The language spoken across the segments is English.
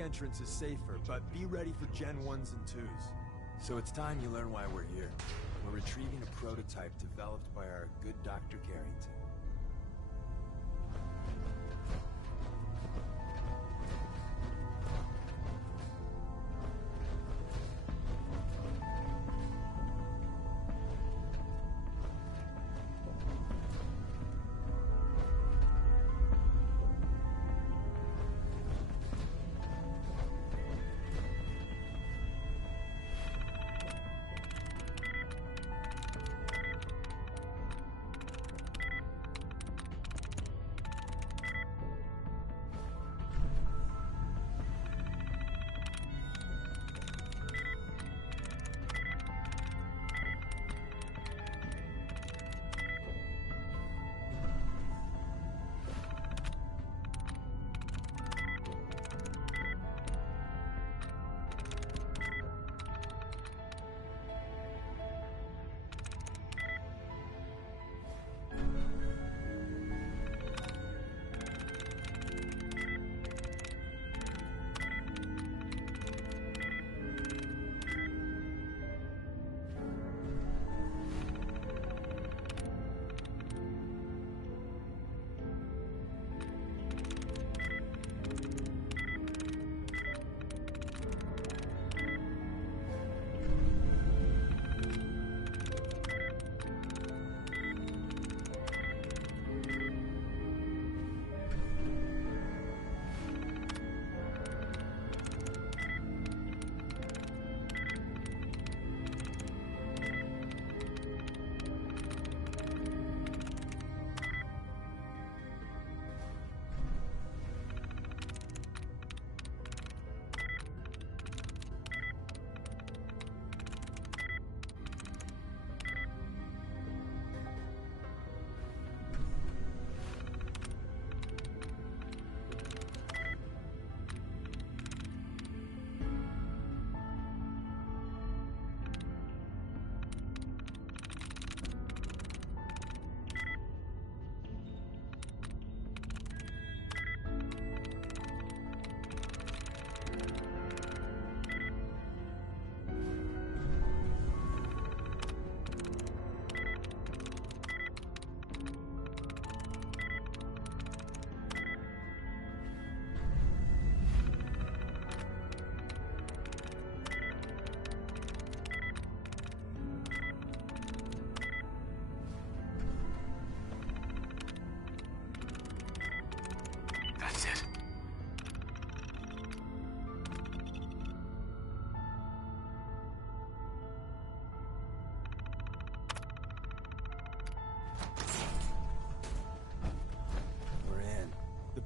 back entrance is safer, but be ready for Gen 1s and 2s. So it's time you learn why we're here. We're retrieving a prototype developed by our good Dr. Carrington.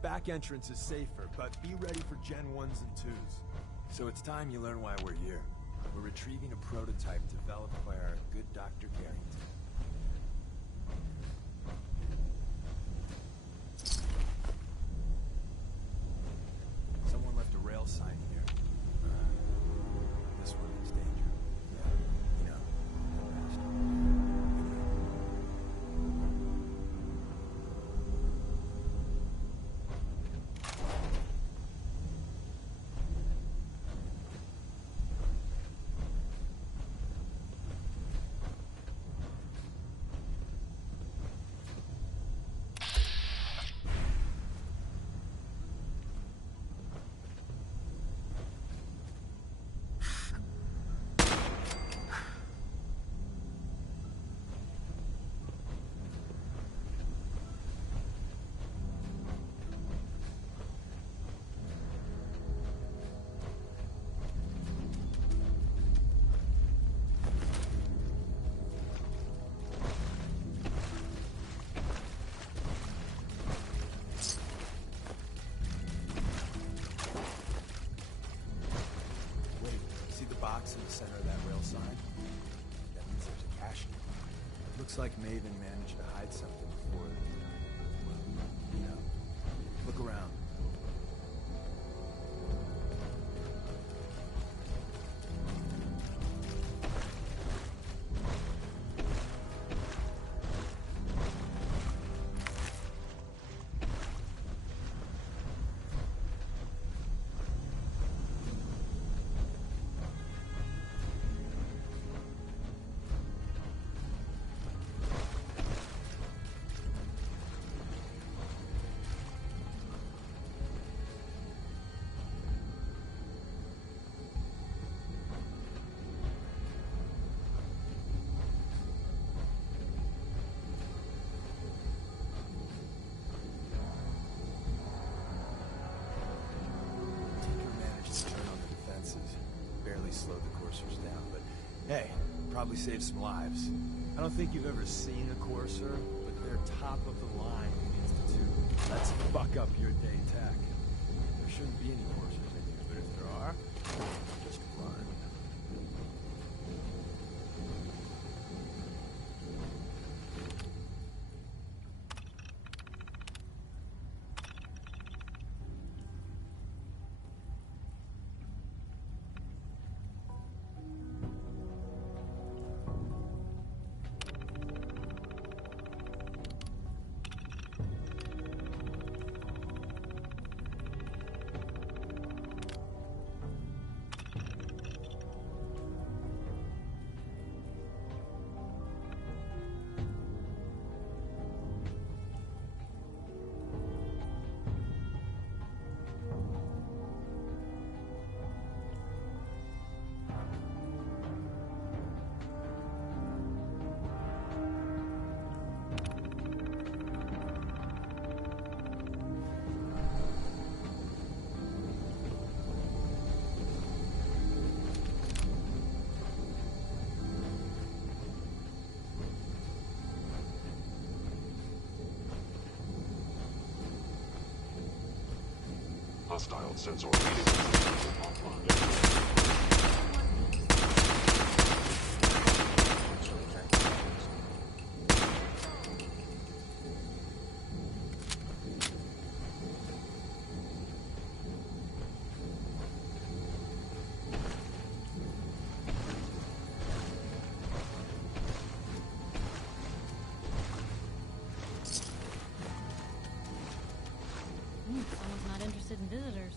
Back entrance is safer, but be ready for Gen 1s and 2s. So it's time you learn why we're here. We're retrieving a prototype developed by our good Dr. Carrington. Someone left a rail sign here. This one is danger. Yeah, you know, the rest. In the center of that rail sign. That means there's a cache. Looks like Maven managed to hide something before, you know, look around. probably save some lives. I don't think you've ever seen a Courser, but they're top of the line in the Institute. Let's fuck up your day tech. There shouldn't be any Coursers in here, but if there are, just run. Hostile sensor reading offline. Someone's not interested in visitors.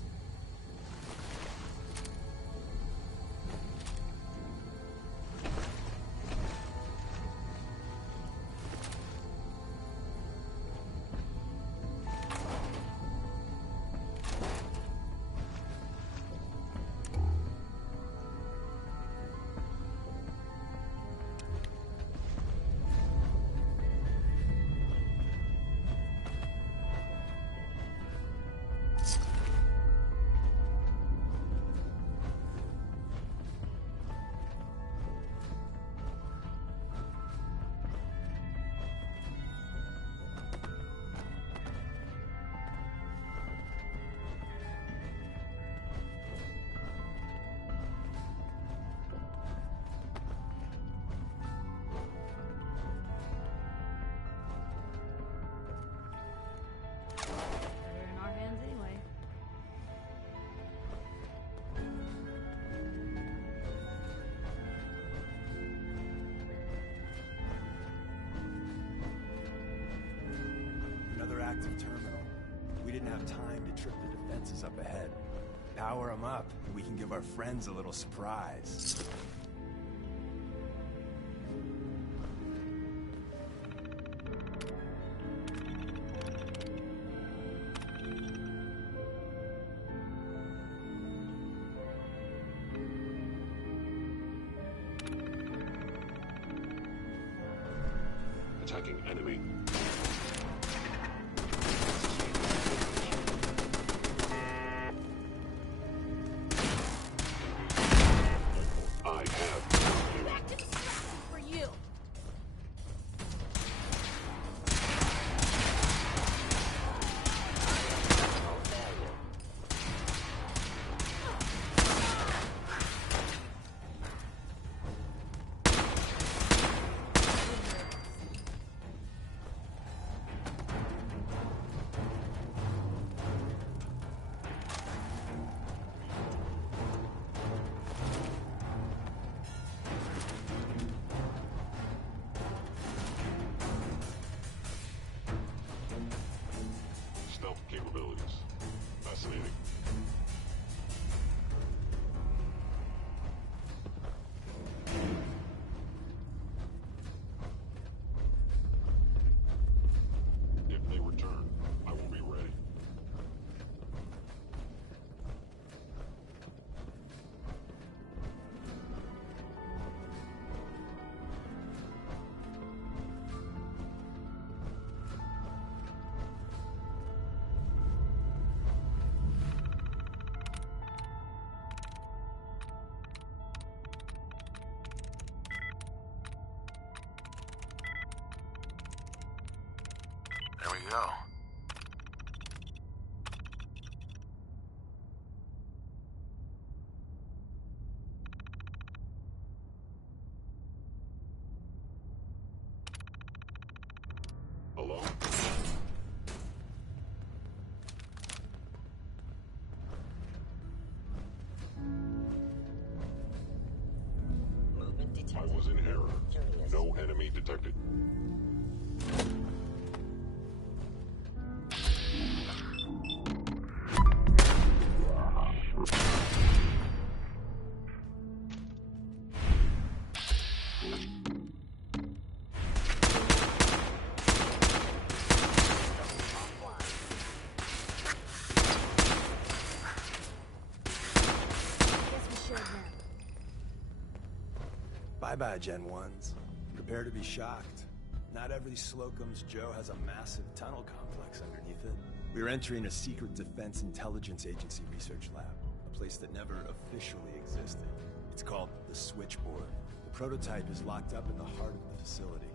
They're in our hands anyway. Another active terminal. We didn't have time to trip the defenses up ahead. Power them up, and we can give our friends a little surprise. Attacking enemy. I have you. Back to distraction for you. go. Hello? Movement I detected. was in error. Curious. No enemy detected. Guess we should now. Bye-bye, Gen 1s. Prepare to be shocked. Not every Slocum's Joe has a massive tunnel complex underneath it. We're entering a secret Defense Intelligence Agency research lab, a place that never officially existed. It's called the Switchboard. The prototype is locked up in the heart of the facility.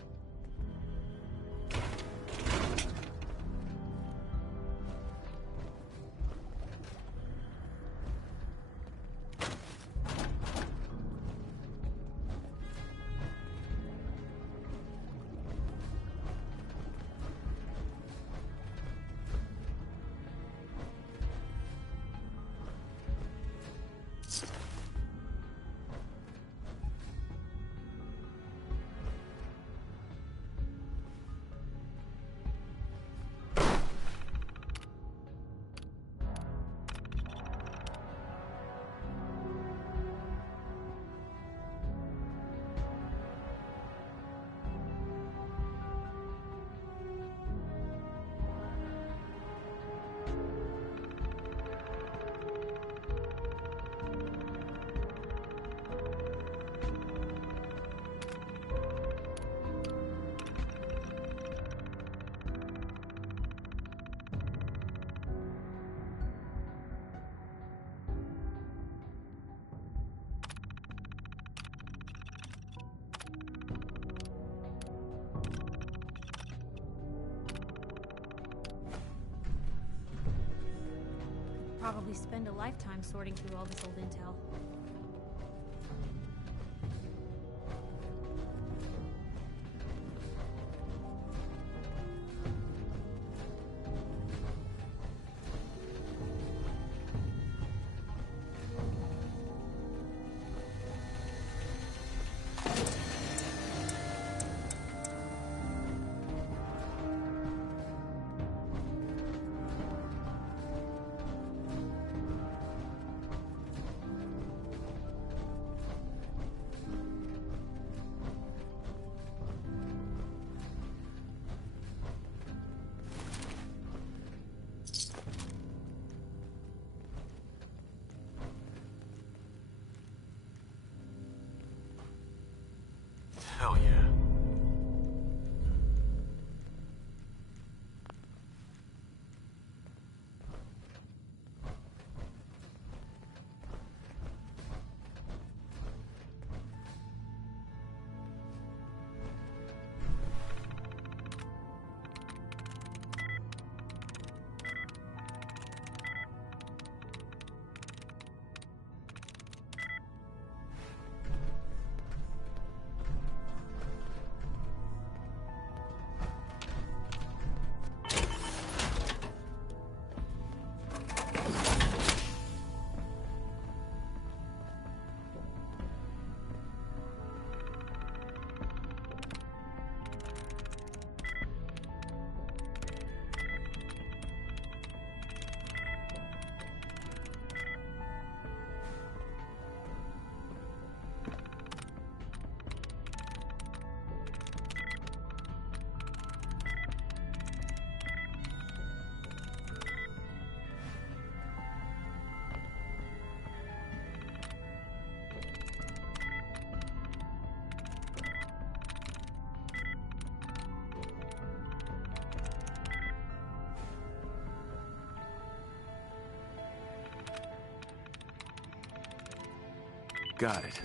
Probably spend a lifetime sorting through all this old intel. Hell yeah. Got it.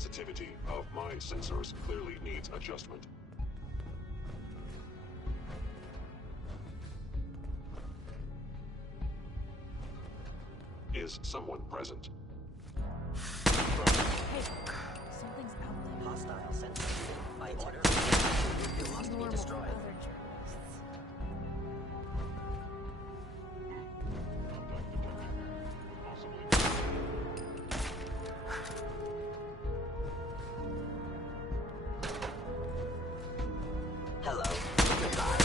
sensitivity of my sensors clearly needs adjustment. Is someone present? Hey, something's out there. Hostile sensors. By order. It's You must be normal for destroyed. other journalists. Contact detected. Possibly. Hello. Goodbye.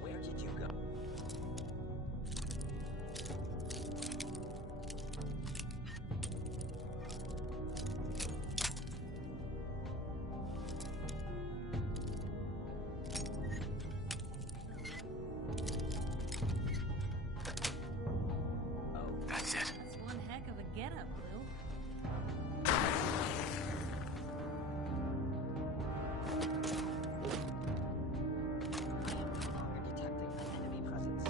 Where did you go? That's it. That's one heck of a getup, Will. I am no longer detecting an enemy presence.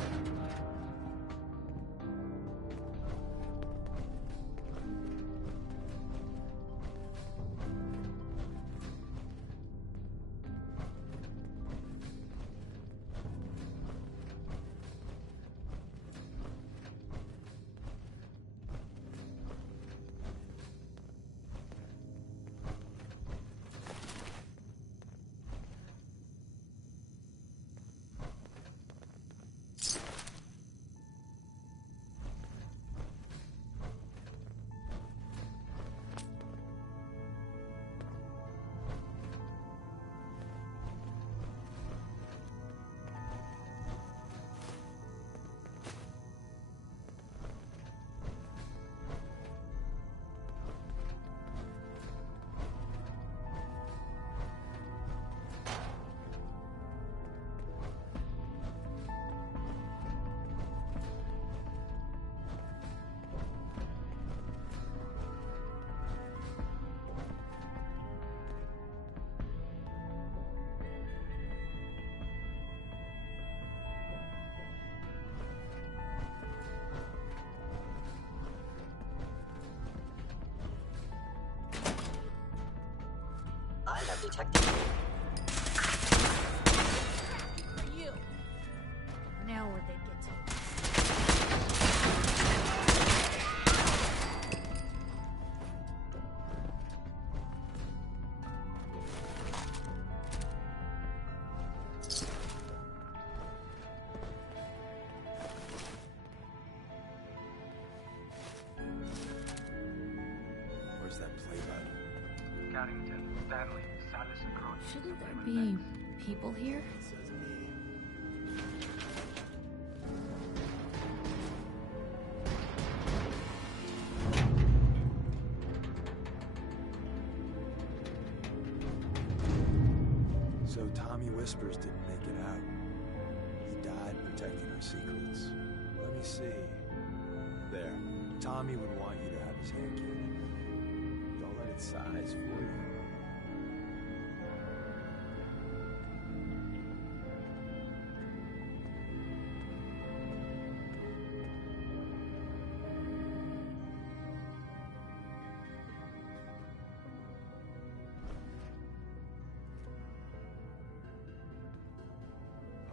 I have detected you. For you. Now where'd they get to? Where's that play button? Carrington, Stanley, Salis and Croce. Shouldn't there be people here? Says me. So Tommy Whispers didn't make it out. He died protecting our secrets. Let me see. There. Tommy would want you to have his hand cannon. Don't let it size for you.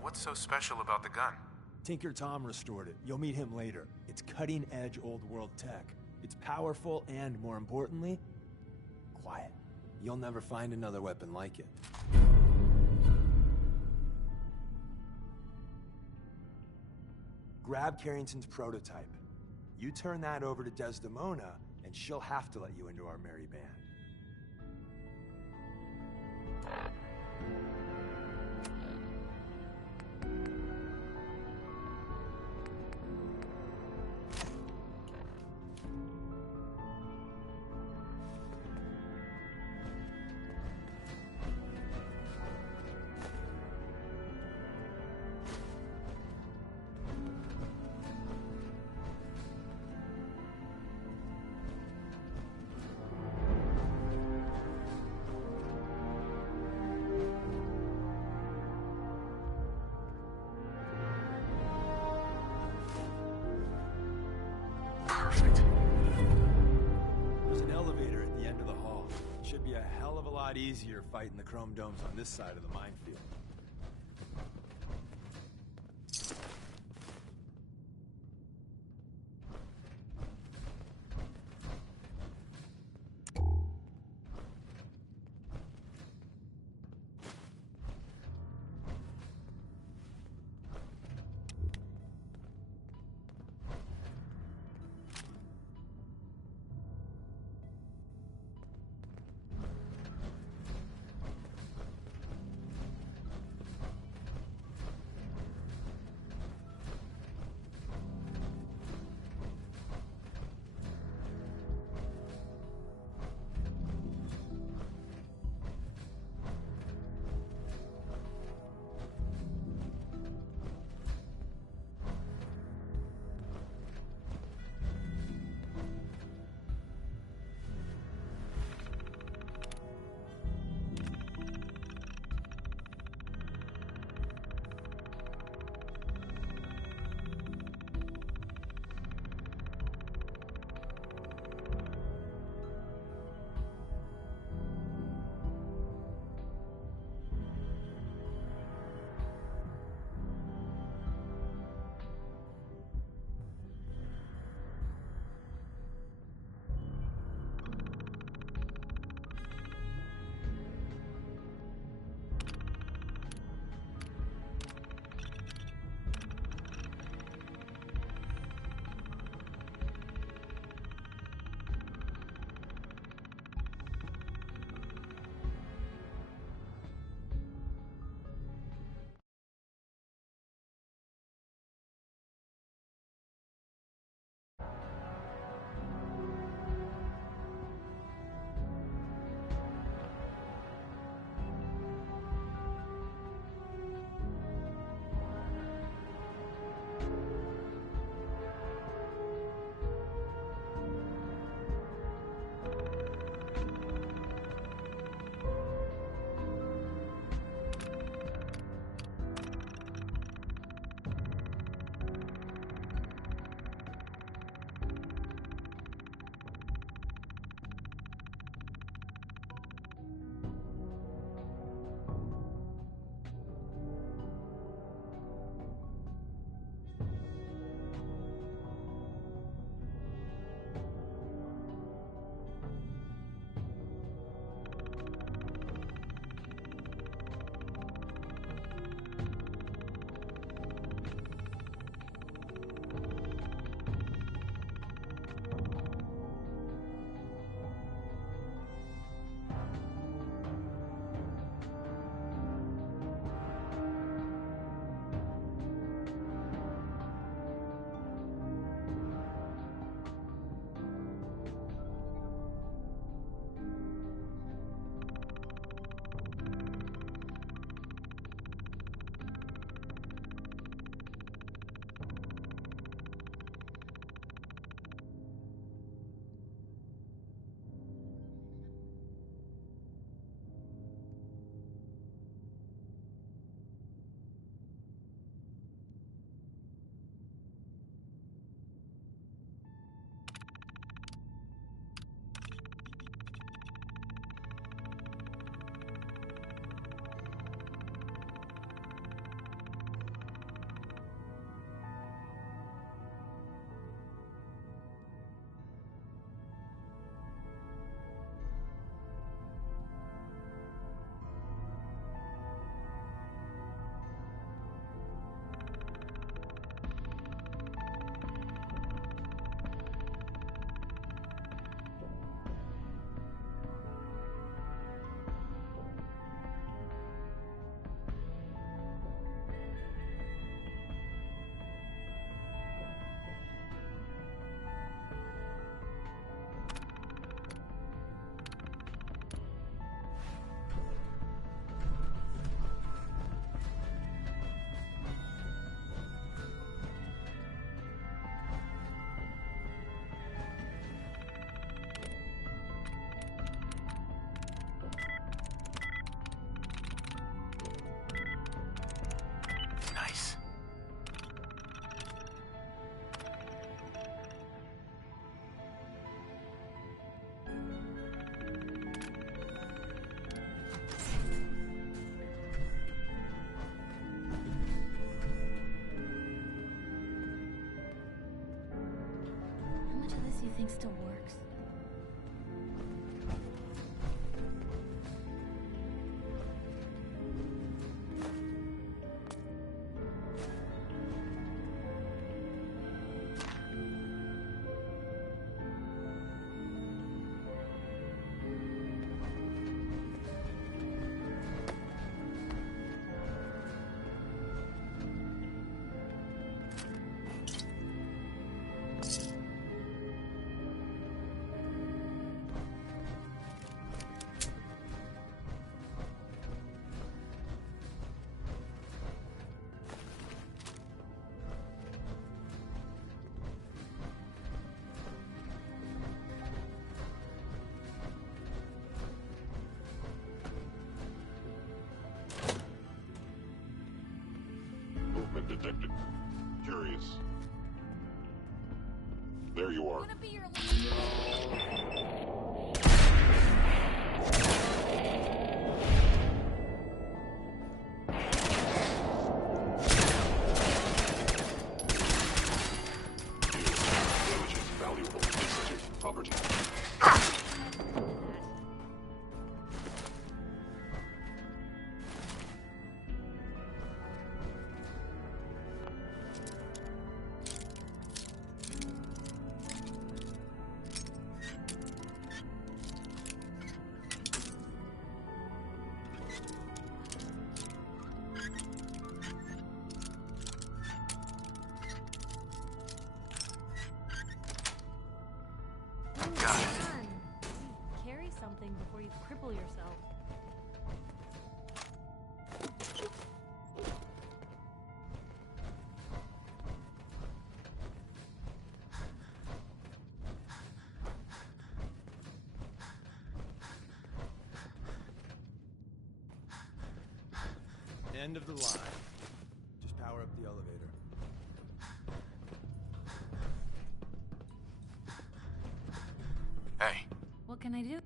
What's so special about the gun? Tinker Tom restored it. You'll meet him later. It's cutting-edge old-world tech. It's powerful and, more importantly, quiet. You'll never find another weapon like it. Grab Carrington's prototype. You turn that over to Desdemona, and she'll have to let you into our merry band. Should be a hell of a lot easier fighting the chrome domes on this side of the minefield. everything still works. Movement detected. Curious. There you are. Wanna be your Intelligence valuable. Institute property. Got it. Carry something before you cripple yourself. End of the line. Just power up the elevator. Hey, What can I do?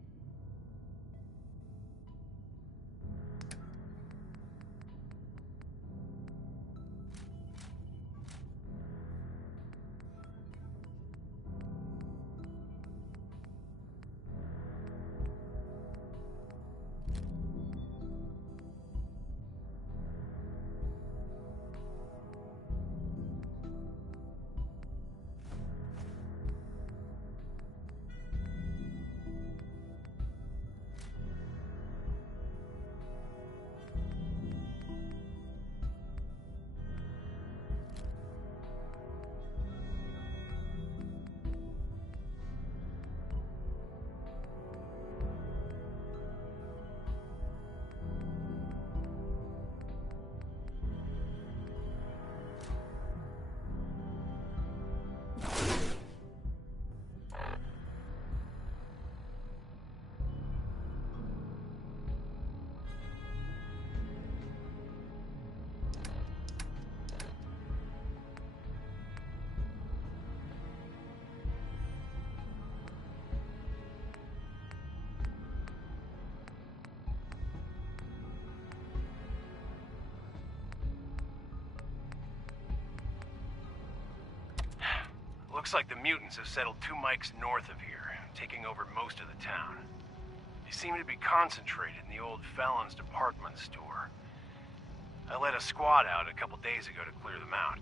Looks like the mutants have settled 2 mics north of here, taking over most of the town. They seem to be concentrated in the old Fallon's department store. I led a squad out a couple days ago to clear them out.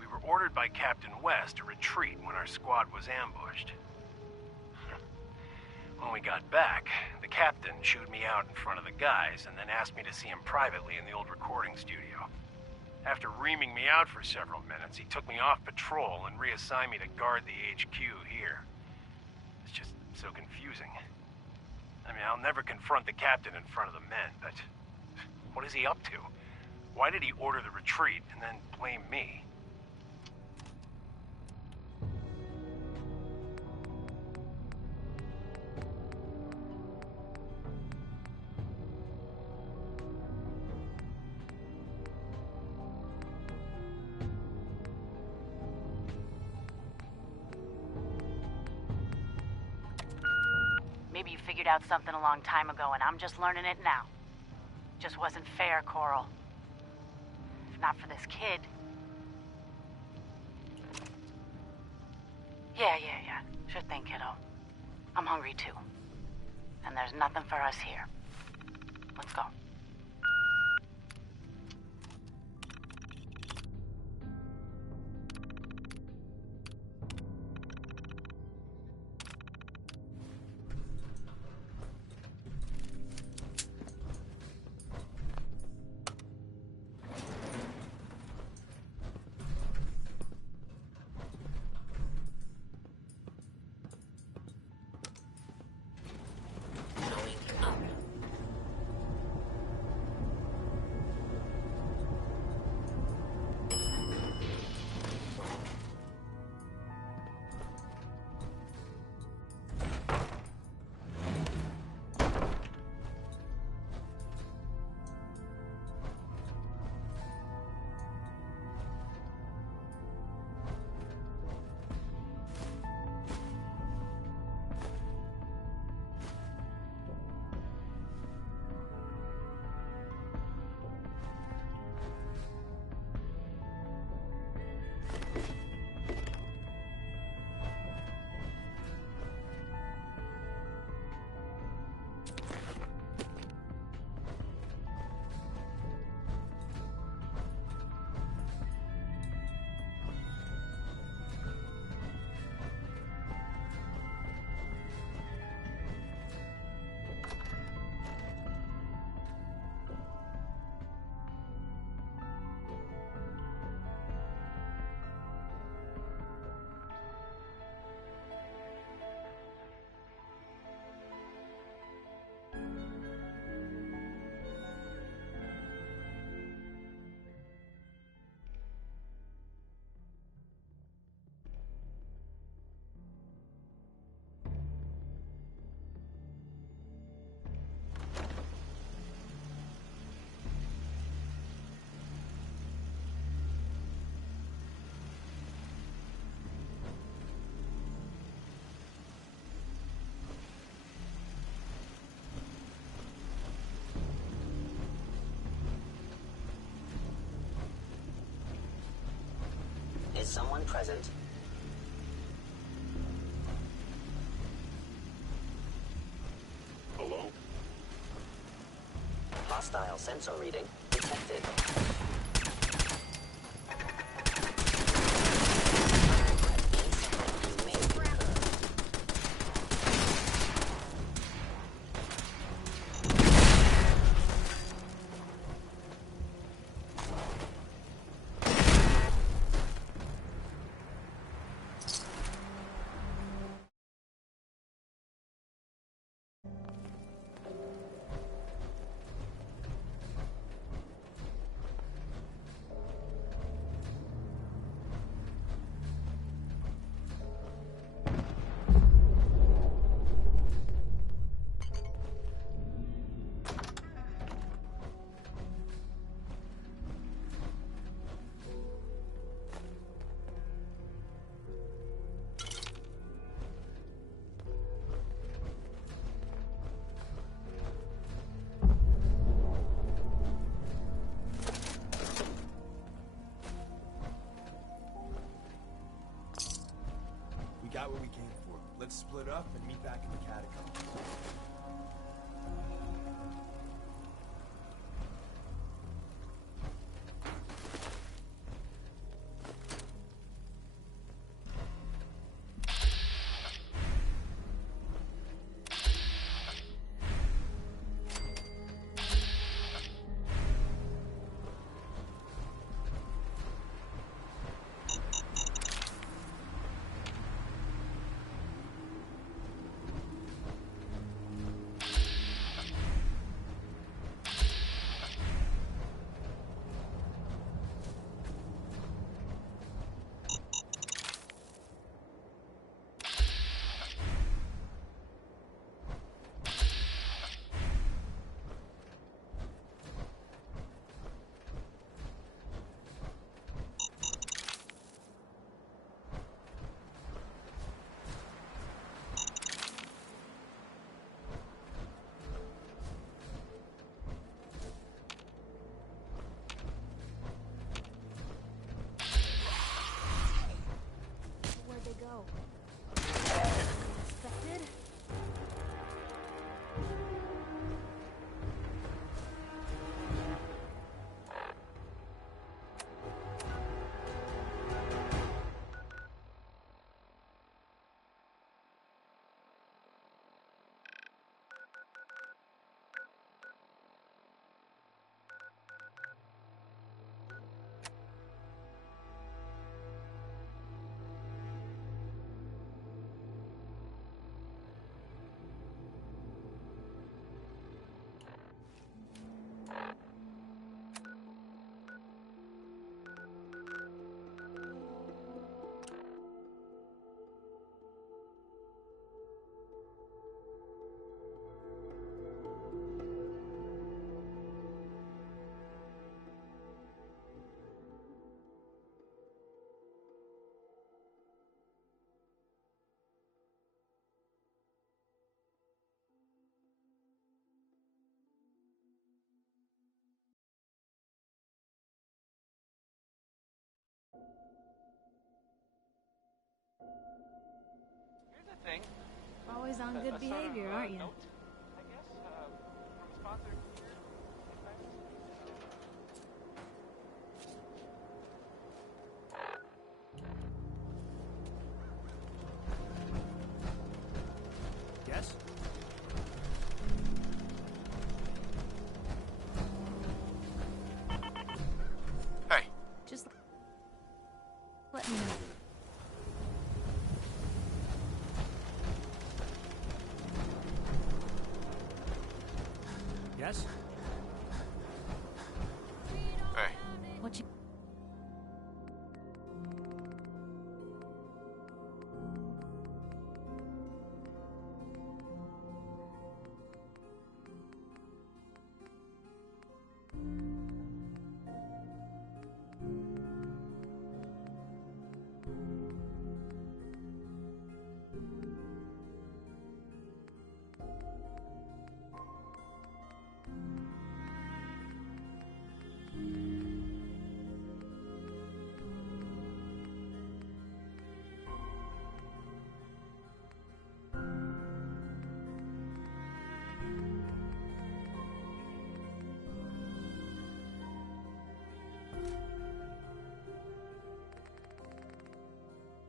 We were ordered by Captain West to retreat when our squad was ambushed. When we got back, the captain chewed me out in front of the guys and then asked me to see him privately in the old recording studio. After reaming me out for several minutes, he took me off patrol and reassigned me to guard the HQ here. It's just so confusing. I mean, I'll never confront the captain in front of the men, but what is he up to? Why did he order the retreat and then blame me? Maybe you figured out something a long time ago and I'm just learning it now. Just wasn't fair, Coral. If not for this kid. Yeah. Sure thing, kiddo. I'm hungry too. And there's nothing for us here. Let's go. Is someone present? Hello? Hostile sensor reading detected. on good behavior, aren't you? I guess, from a sponsor here. Yes? Hey, Just let me know. Yes? hey. What you...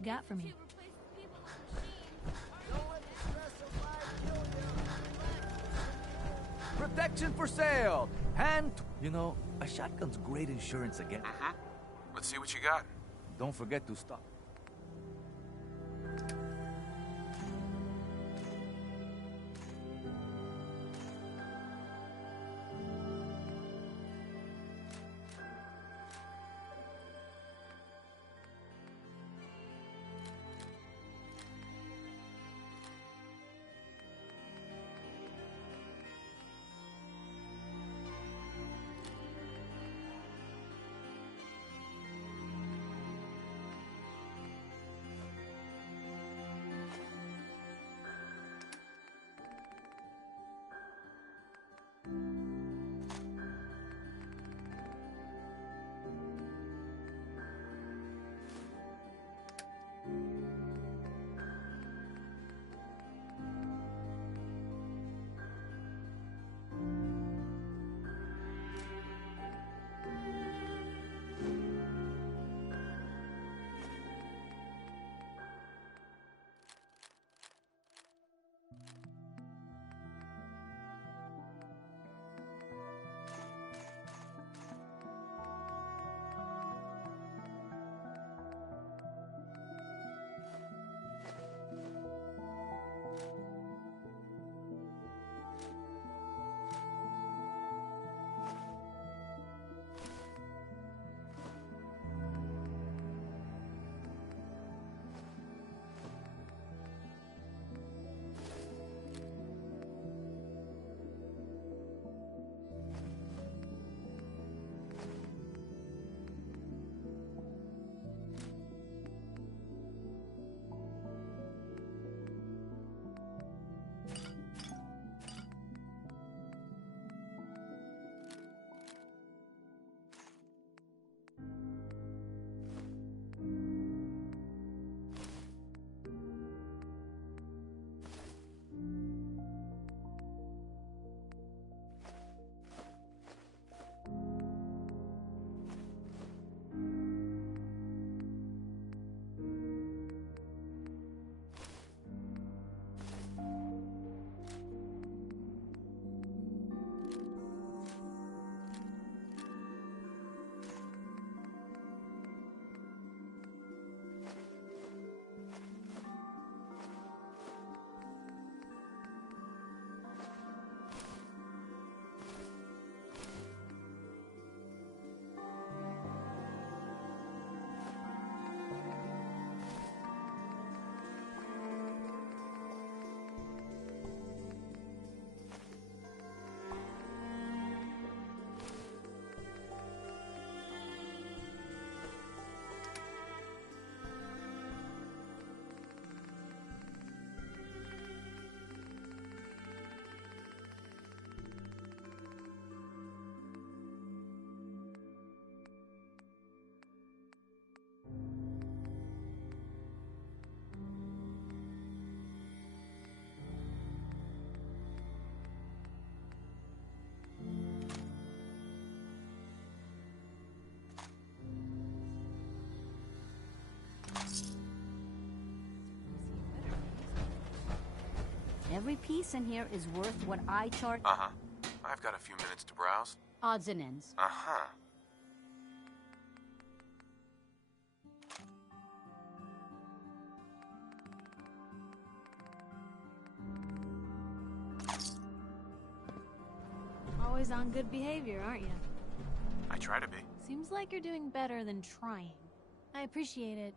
got for me? Protection for sale! And, you know, a shotgun's great insurance again. Let's see what you got. Don't forget to stop. every piece in here is worth what I charge. Uh-huh. I've got a few minutes to browse. Odds and ends. Uh-huh. Always on good behavior, aren't you? I try to be. Seems like you're doing better than trying. I appreciate it.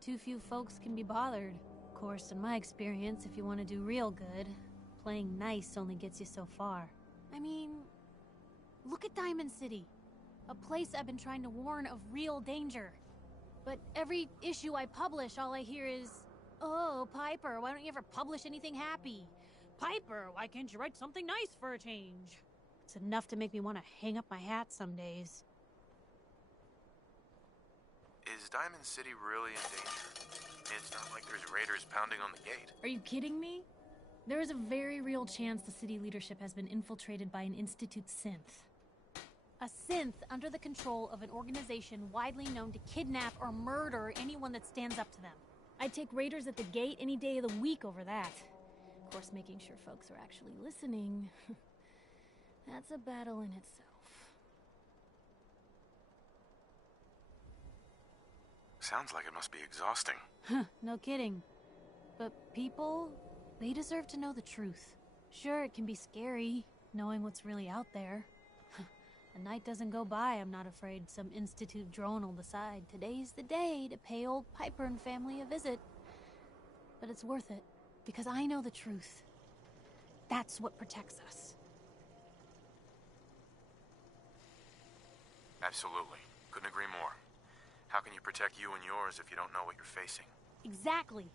Too few folks can be bothered. Of course, in my experience, if you want to do real good, playing nice only gets you so far. I mean, look at Diamond City. A place I've been trying to warn of real danger. But every issue I publish, all I hear is, "Oh, Piper, why don't you ever publish anything happy? Piper, why can't you write something nice for a change?" It's enough to make me want to hang up my hat some days. Is Diamond City really in danger? It's not like there's raiders pounding on the gate. Are you kidding me? There is a very real chance the city leadership has been infiltrated by an Institute synth. A synth under the control of an organization widely known to kidnap or murder anyone that stands up to them. I'd take raiders at the gate any day of the week over that. Of course, making sure folks are actually listening. That's a battle in itself. Sounds like it must be exhausting. Huh, no kidding. But people, they deserve to know the truth. Sure, it can be scary, knowing what's really out there. A night doesn't go by, I'm not afraid some Institute drone will decide today's the day to pay old Piper and family a visit. But it's worth it, because I know the truth. That's what protects us. Absolutely. Couldn't agree more. How can you protect you and yours if you don't know what you're facing? Exactly.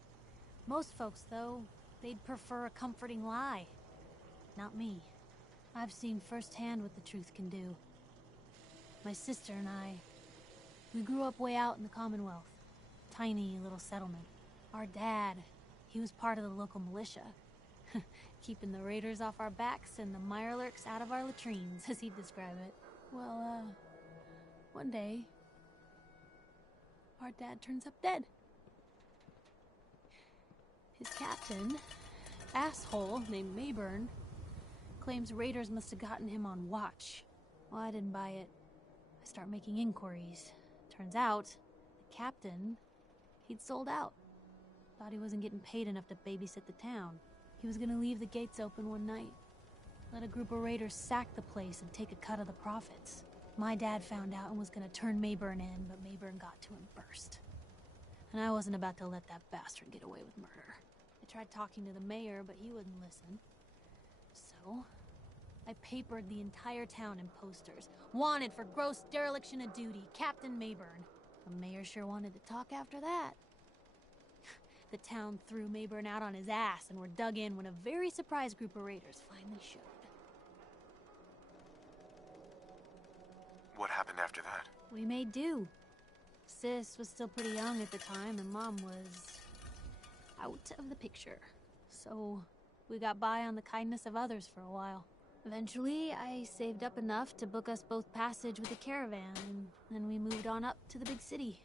Most folks, though, they'd prefer a comforting lie. Not me. I've seen firsthand what the truth can do. My sister and I, we grew up way out in the Commonwealth. Tiny little settlement. Our dad, he was part of the local militia. Keeping the raiders off our backs and the mirelurks out of our latrines, as he'd describe it. Well, one day, our dad turns up dead. His captain, asshole named Mayburn, claims raiders must have gotten him on watch. Well, I didn't buy it. I start making inquiries. Turns out, the captain, he'd sold out. Thought he wasn't getting paid enough to babysit the town. He was gonna leave the gates open one night. Let a group of raiders sack the place and take a cut of the profits. My dad found out and was gonna turn Mayburn in, but Mayburn got to him first. And I wasn't about to let that bastard get away with murder. I tried talking to the mayor, but he wouldn't listen. So, I papered the entire town in posters. Wanted for gross dereliction of duty, Captain Mayburn. The mayor sure wanted to talk after that. The town threw Mayburn out on his ass and were dug in when a very surprised group of raiders finally showed. What happened after that? We made do. Sis was still pretty young at the time, and Mom was out of the picture. So we got by on the kindness of others for a while. Eventually, I saved up enough to book us both passage with a caravan, and then we moved on up to the big city.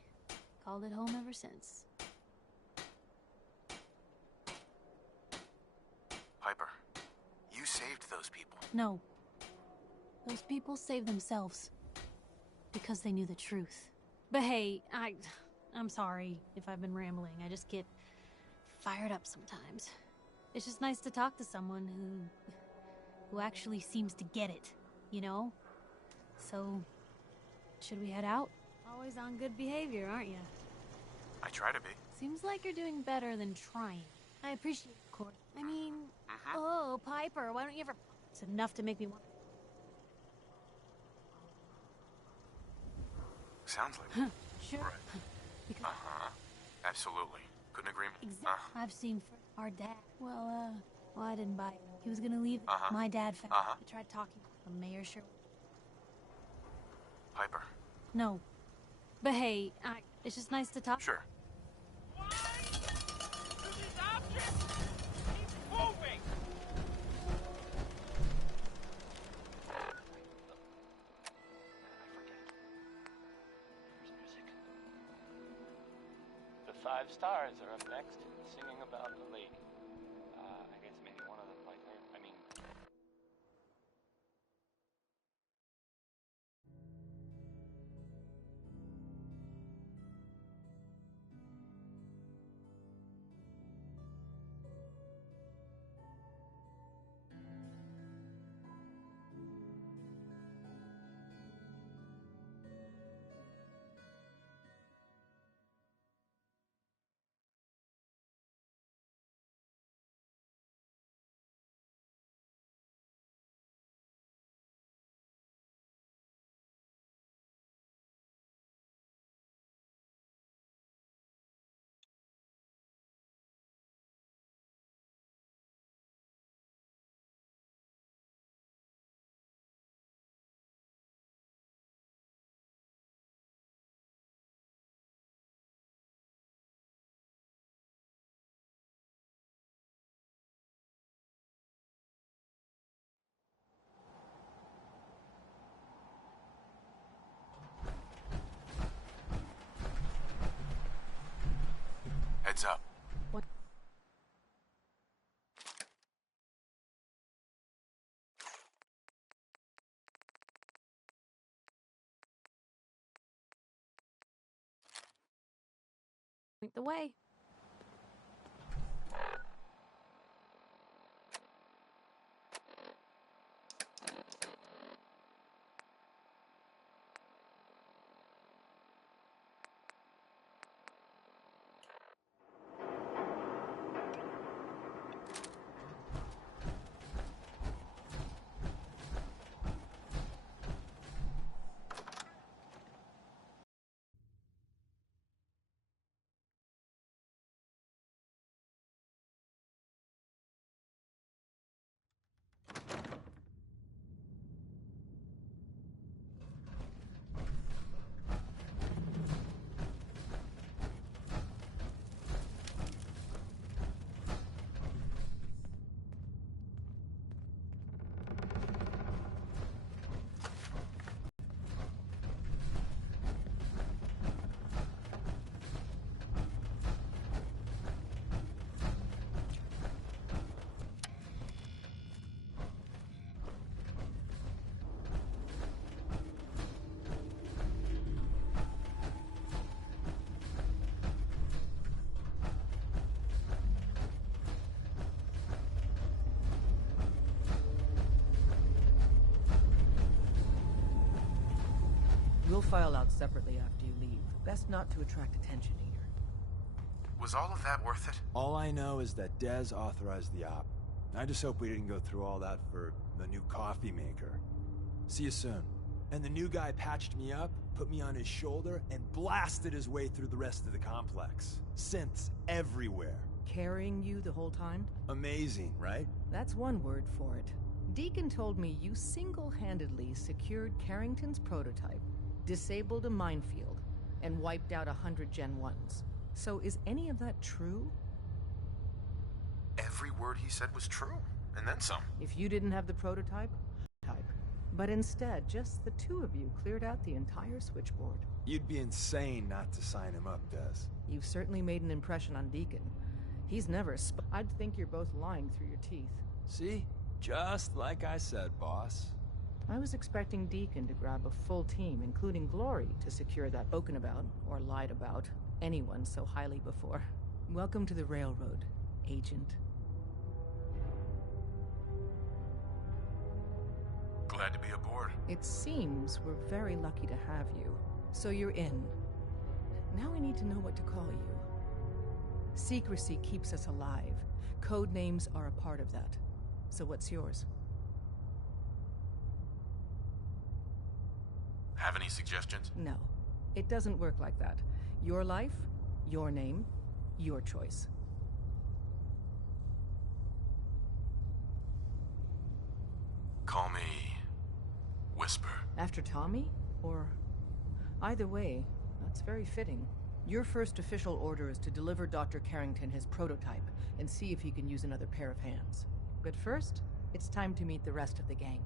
Called it home ever since. Piper, you saved those people. No. Those people saved themselves. Because they knew the truth. But hey, I'm sorry if I've been rambling. I just get fired up sometimes. It's just nice to talk to someone who actually seems to get it, you know? So, should we head out? Always on good behavior, aren't you? I try to be. Seems like you're doing better than trying. I appreciate it, Court. I mean, oh, Piper, why don't you ever... It's enough to make me want... Sounds like... Sure. Right. Because... Absolutely. Couldn't agree more. Exactly. I've seen our dad. Well, I didn't buy it. He was gonna leave. My dad found. I tried talking. The mayor sure. Piper. No. But hey, it's just nice to talk. Sure. The 5 stars are up next, singing about the lady. I guess maybe one of them Heads up. What? Point the way. We'll file out separately after you leave. Best not to attract attention here. Was all of that worth it? All I know is that Dez authorized the op. I just hope we didn't go through all that for the new coffee maker. See you soon. And the new guy patched me up, put me on his shoulder, and blasted his way through the rest of the complex. Synths everywhere. Carrying you the whole time? Amazing, right? That's one word for it. Deacon told me you single-handedly secured Carrington's prototype, disabled a minefield, and wiped out 100 Gen 1s. So is any of that true? Every word he said was true, and then some. If you didn't have the prototype, but instead, just the two of you cleared out the entire switchboard. You'd be insane not to sign him up, Dez. You've certainly made an impression on Deacon. He's never I'd think you're both lying through your teeth. See? Just like I said, boss. I was expecting Deacon to grab a full team, including Glory, to secure that spoken about, or lied about, anyone so highly before. Welcome to the Railroad, Agent. Glad to be aboard. It seems we're very lucky to have you. So you're in. Now we need to know what to call you. Secrecy keeps us alive. Code names are a part of that. So what's yours? Have any suggestions? No. It doesn't work like that. Your life, your name, your choice. Call me Whisper. After Tommy? Or... Either way, that's very fitting. Your first official order is to deliver Dr. Carrington his prototype and see if he can use another pair of hands. But first, it's time to meet the rest of the gang.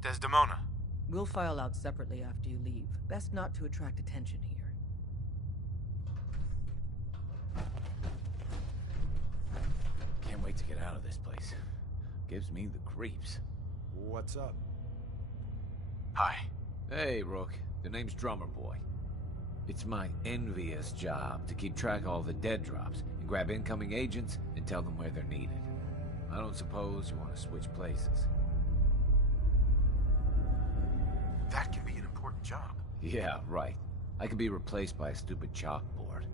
Desdemona. We'll file out separately after you leave. Best not to attract attention here. Can't wait to get out of this place. Gives me the creeps. What's up? Hi. Hey, Rook. The name's Drummer Boy. It's my envious job to keep track of all the dead drops and grab incoming agents and tell them where they're needed. I don't suppose you want to switch places. That can be an important job. Yeah, right. I could be replaced by a stupid chalkboard.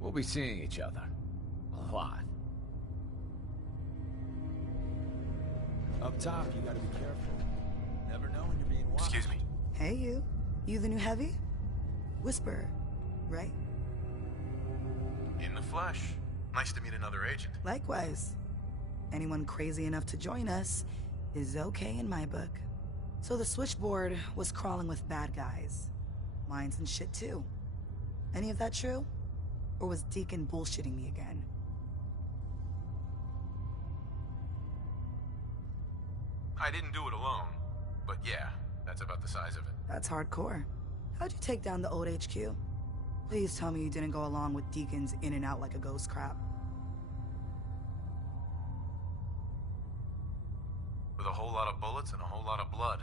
We'll be seeing each other. A lot. Up top, you gotta be careful. Never know when you're being watched. Excuse me. Hey, you. You the new heavy? Whisper, right? In the flesh. Nice to meet another agent. Likewise. Anyone crazy enough to join us is okay in my book. So the switchboard was crawling with bad guys. Mines and shit too. Any of that true? Or was Deacon bullshitting me again? I didn't do it alone, but yeah, that's about the size of it. That's hardcore. How'd you take down the old HQ? Please tell me you didn't go along with Deacon's in and out like a ghost crap. With a whole lot of bullets and a whole lot of blood.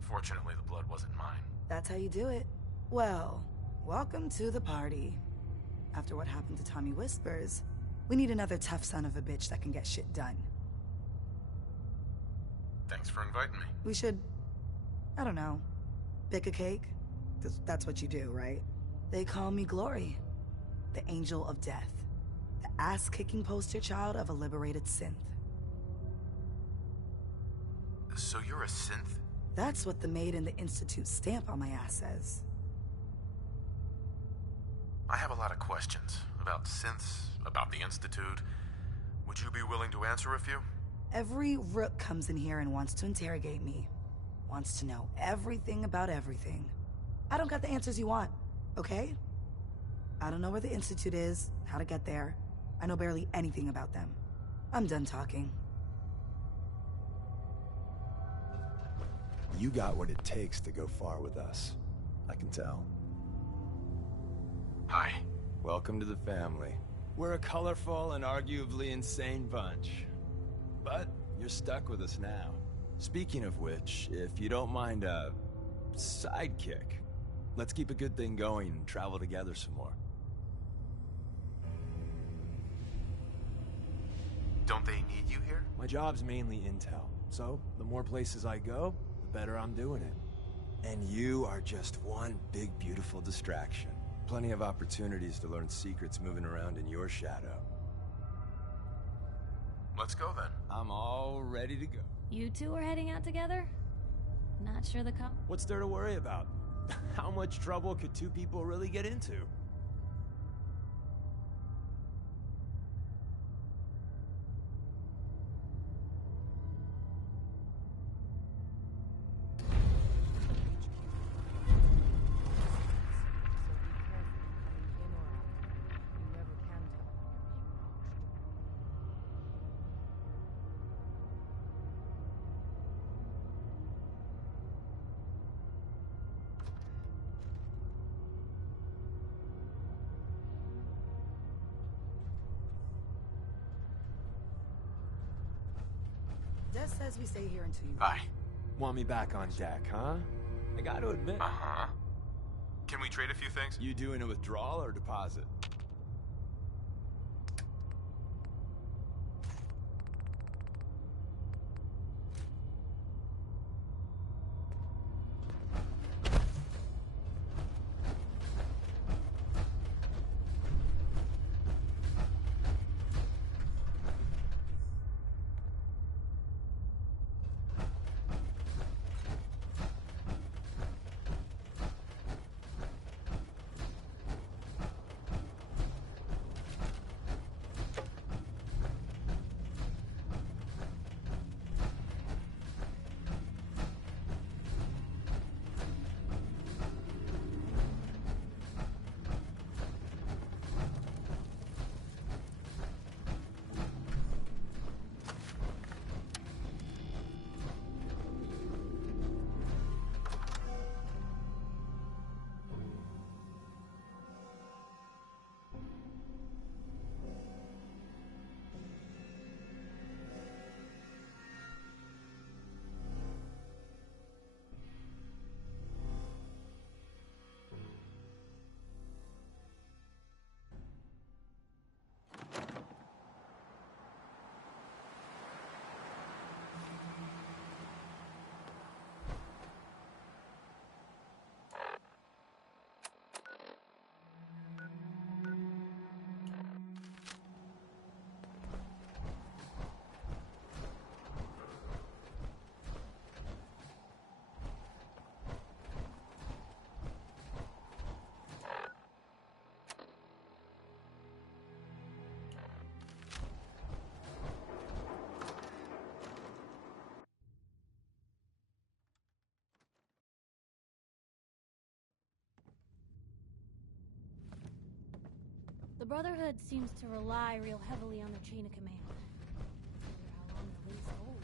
Fortunately, the blood wasn't mine. That's how you do it. Well, welcome to the party. After what happened to Tommy Whispers, we need another tough son of a bitch that can get shit done. Thanks for inviting me. We should, I don't know, bake a cake? That's what you do, right? They call me Glory, the Angel of Death, the ass-kicking poster child of a liberated synth. So you're a synth? That's what the Maid in the Institute stamp on my ass says. I have a lot of questions about synths, about the Institute. Would you be willing to answer a few? Every rook comes in here and wants to interrogate me. Wants to know everything about everything. I don't got the answers you want, okay? I don't know where the Institute is, how to get there. I know barely anything about them. I'm done talking. You got what it takes to go far with us. I can tell. Hi. Welcome to the family. We're a colorful and arguably insane bunch. But you're stuck with us now. Speaking of which, if you don't mind a sidekick, let's keep a good thing going and travel together some more. Don't they need you here? My job's mainly intel, so the more places I go, the better I'm doing it. And you are just one big, beautiful distraction. Plenty of opportunities to learn secrets moving around in your shadow. Let's go then. I'm all ready to go. You two are heading out together? Not sure the What's there to worry about? How much trouble could two people really get into? Des says we stay here until you... Bye. Want me back on deck, huh? I gotta admit. Uh-huh. Can we trade a few things? You doing a withdrawal or deposit? The Brotherhood seems to rely real heavily on their chain of command. Wonder how long the lease hold.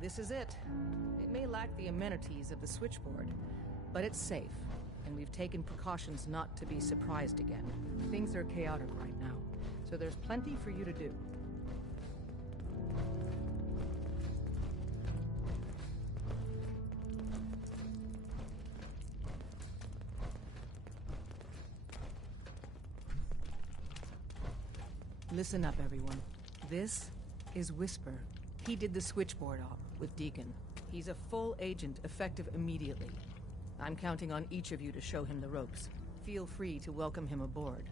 This is it. It may lack the amenities of the switchboard, but it's safe, and we've taken precautions not to be surprised again. Things are chaotic right now, so there's plenty for you to do. Listen up, everyone. This is Whisper. He did the switchboard op with Deacon. He's a full agent, effective immediately. I'm counting on each of you to show him the ropes. Feel free to welcome him aboard.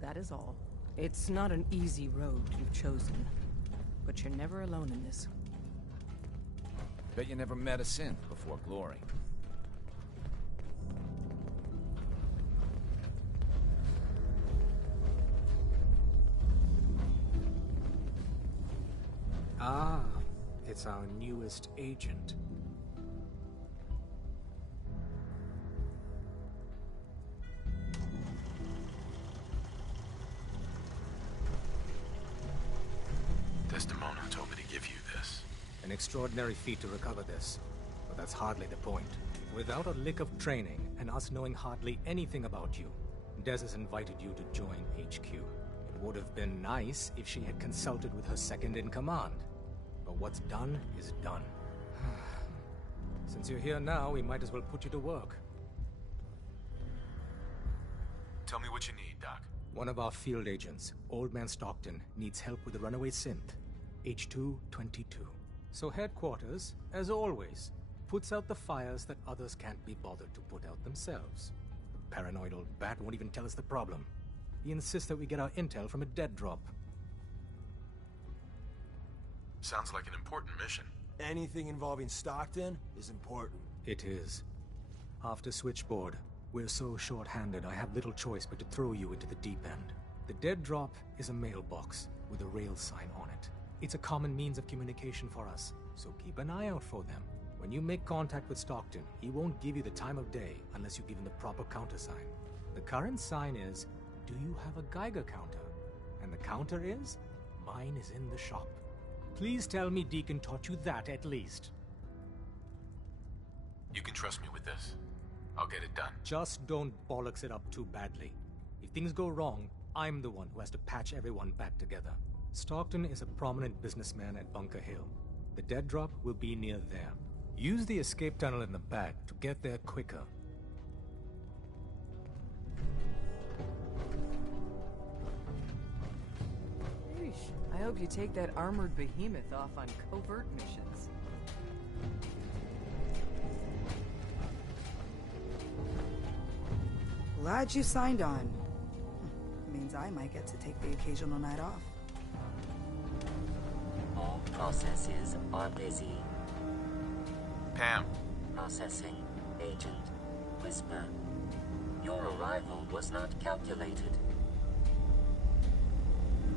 That is all. It's not an easy road you've chosen, but you're never alone in this. Bet you never met a synth before Glory. Ah, it's our newest agent. Desdemona told me to give you this. An extraordinary feat to recover this, but that's hardly the point. Without a lick of training, and us knowing hardly anything about you, Des has invited you to join HQ. It would have been nice if she had consulted with her second-in-command. But what's done is done. Since you're here now, we might as well put you to work. Tell me what you need, Doc. One of our field agents, Old Man Stockton, needs help with the runaway synth, H222. So headquarters, as always, puts out the fires that others can't be bothered to put out themselves. The paranoid old bat won't even tell us the problem. He insists that we get our intel from a dead drop. Sounds like an important mission. Anything involving Stockton is important. It is. After Switchboard, we're so short-handed I have little choice but to throw you into the deep end. The dead drop is a mailbox with a rail sign on it. It's a common means of communication for us, so keep an eye out for them. When you make contact with Stockton, he won't give you the time of day unless you give him the proper countersign. The current sign is, do you have a Geiger counter? And the counter is, mine is in the shop. Please tell me Deacon taught you that at least. You can trust me with this. I'll get it done. Just don't bollocks it up too badly. If things go wrong, I'm the one who has to patch everyone back together. Stockton is a prominent businessman at Bunker Hill. The dead drop will be near there. Use the escape tunnel in the back to get there quicker. I hope you take that armored behemoth off on covert missions. Glad you signed on. Means I might get to take the occasional night off. All processes are busy. Pam. Processing, Agent. Whisper. Your arrival was not calculated.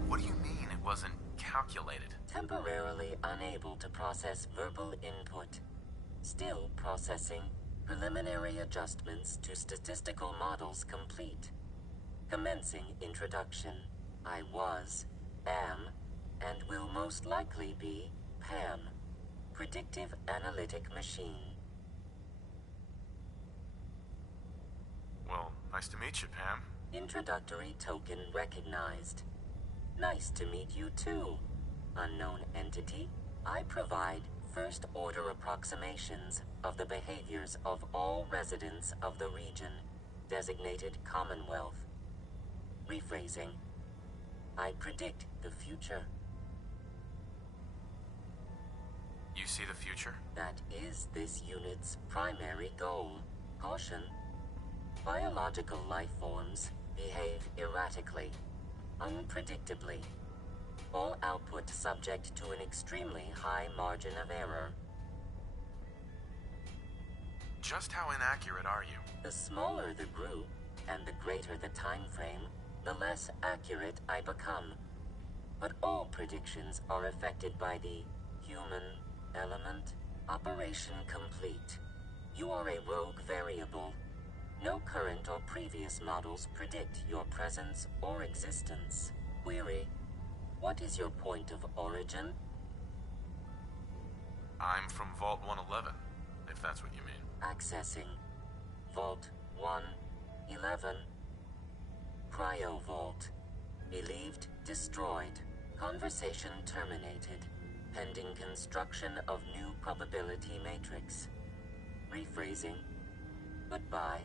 What do you mean it wasn't calculated? Temporarily unable to process verbal input. Still processing. Preliminary adjustments to statistical models complete. Commencing introduction. I was, am, and will most likely be Pam. Predictive analytic machine. Well, nice to meet you, Pam. Introductory token recognized. Nice to meet you too, unknown entity. I provide first-order approximations of the behaviors of all residents of the region, designated Commonwealth. Rephrasing. I predict the future. You see the future? That is this unit's primary goal. Caution. Biological life forms behave erratically, unpredictably. All output subject to an extremely high margin of error. Just how inaccurate are you? The smaller the group, and the greater the time frame, the less accurate I become. But all predictions are affected by the human element. Operation complete. You are a rogue variable. No current or previous models predict your presence or existence. Query. What is your point of origin? I'm from Vault 111, if that's what you mean. Accessing. Vault 111. Cryo Vault. Believed destroyed. Conversation terminated. Pending construction of new probability matrix. Rephrasing. Goodbye.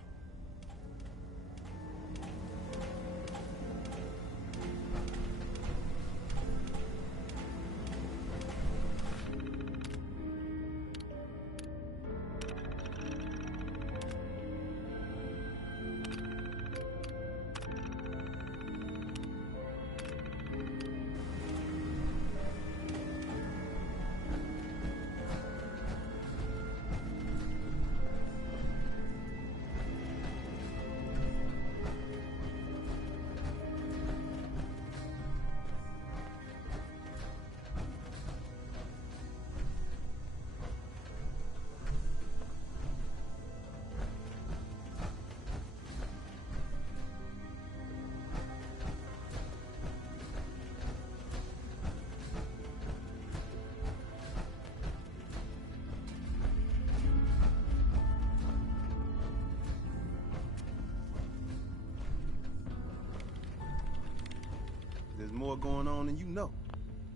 There's more going on than you know.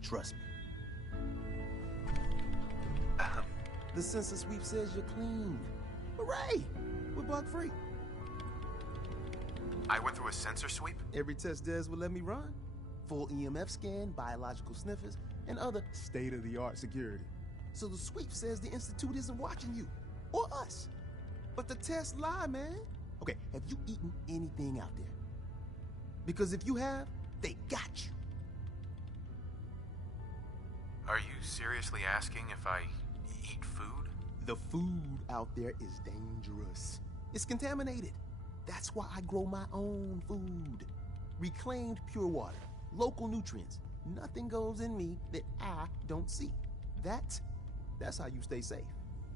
Trust me. The sensor sweep says you're clean. Hooray! We're bug free. I went through a sensor sweep? Every test Des would let me run. Full EMF scan, biological sniffers, and other state-of-the-art security. So the sweep says the Institute isn't watching you, or us. But the tests lie, man. Okay, have you eaten anything out there? Because if you have, they got you. Are you seriously asking if I eat food? The food out there is dangerous. It's contaminated. That's why I grow my own food. Reclaimed pure water, local nutrients. Nothing goes in me that I don't see. That's how you stay safe.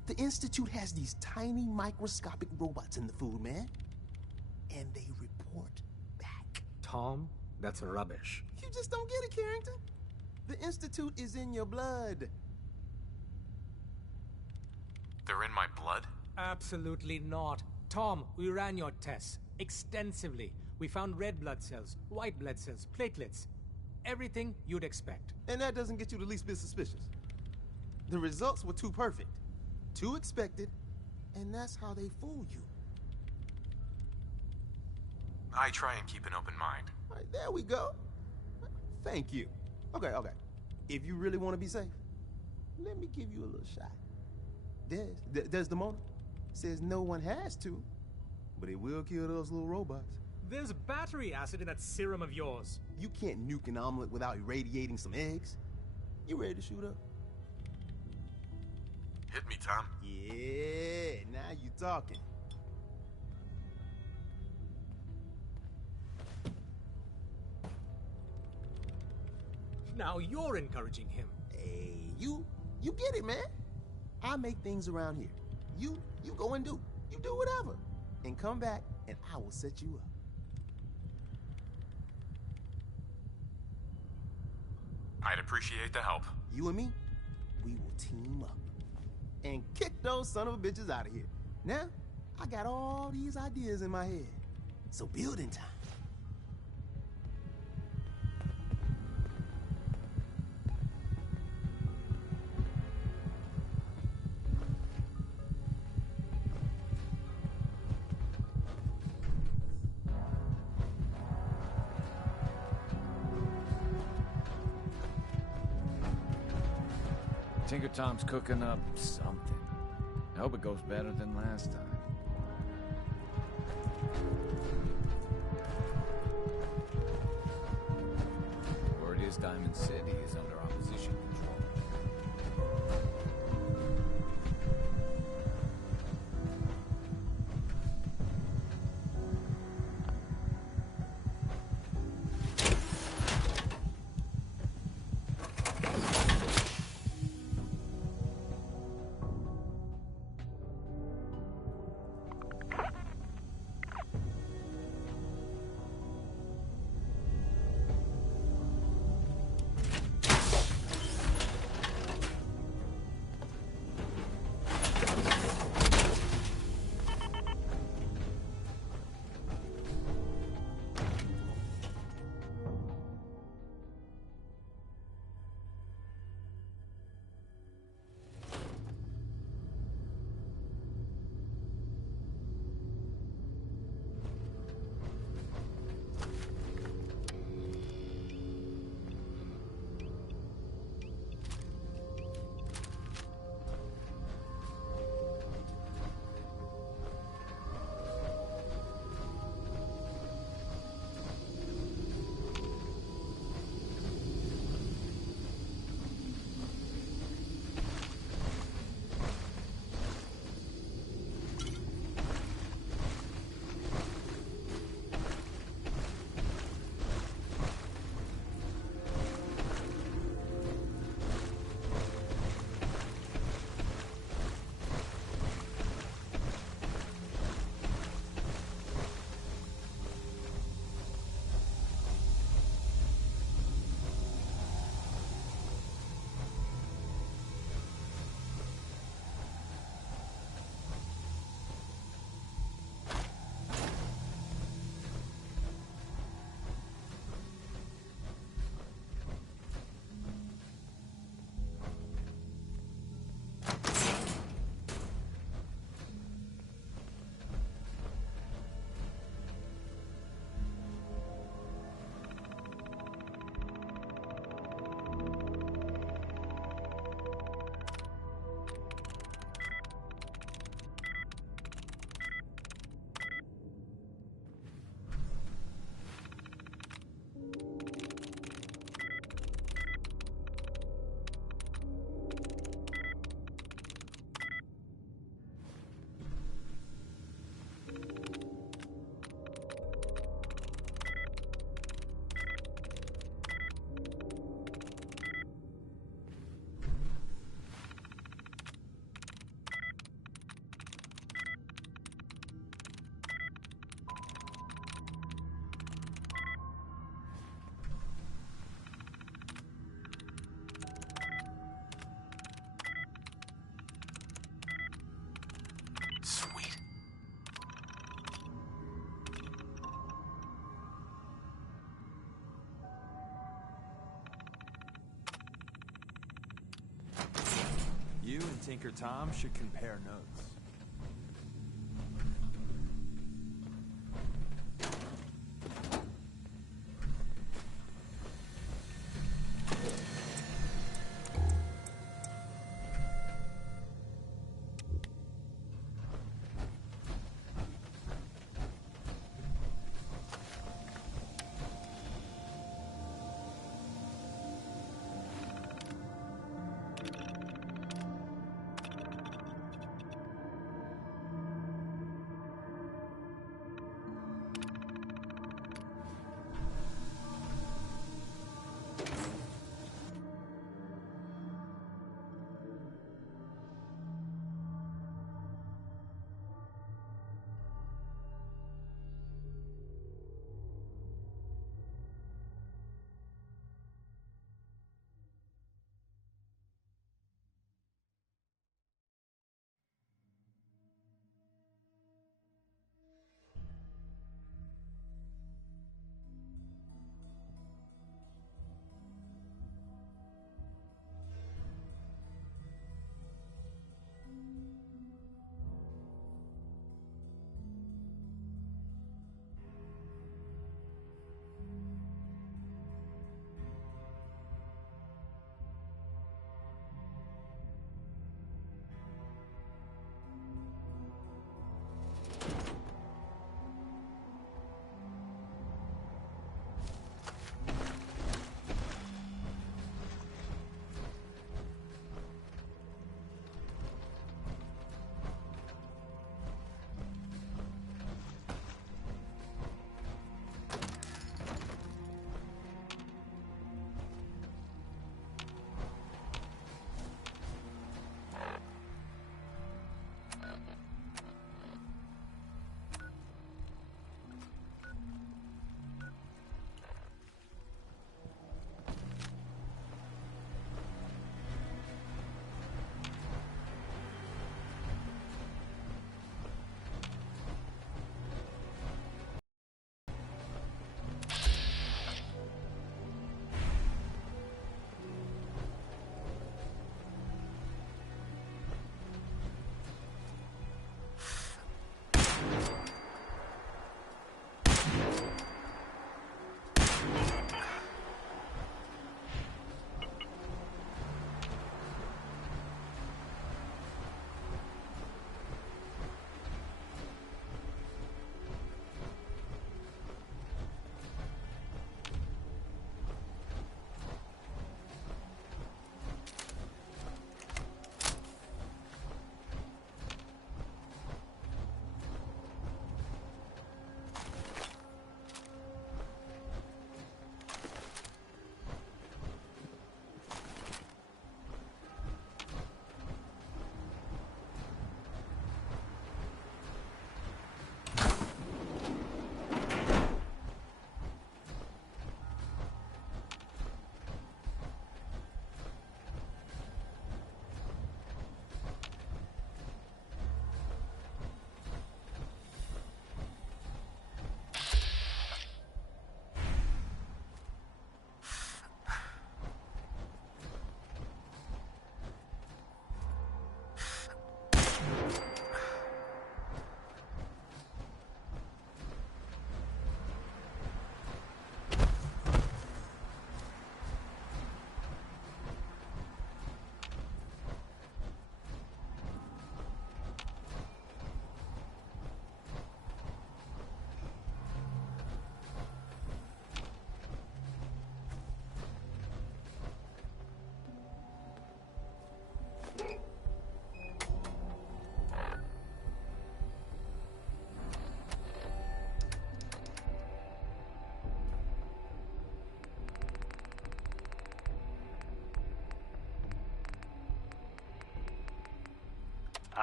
The Institute has these tiny microscopic robots in the food, man. And they report back. Tom, that's rubbish. You just don't get it, Carrington. The Institute is in your blood. They're in my blood? Absolutely not. Tom, we ran your tests extensively. We found red blood cells, white blood cells, platelets. Everything you'd expect. And that doesn't get you the least bit suspicious. The results were too perfect, too expected, and that's how they fool you. I try and keep an open mind. All right, there we go. Thank you. Okay. If you really want to be safe, let me give you a little shot. Desdemona says no one has to, but it will kill those little robots. There's battery acid in that serum of yours. You can't nuke an omelet without irradiating some eggs. You ready to shoot up? Hit me, Tom. Yeah, now you talking. Now you're encouraging him. Hey, you get it, man. I make things around here. You go and do. You do whatever. And come back, and I will set you up. I'd appreciate the help. You and me, we will team up. And kick those son of a bitches out of here. Now, I got all these ideas in my head. So building time. Tinker Tom's cooking up something. I hope it goes better than last time. Word is Diamond City is under opposition control. You and Tinker Tom should compare notes.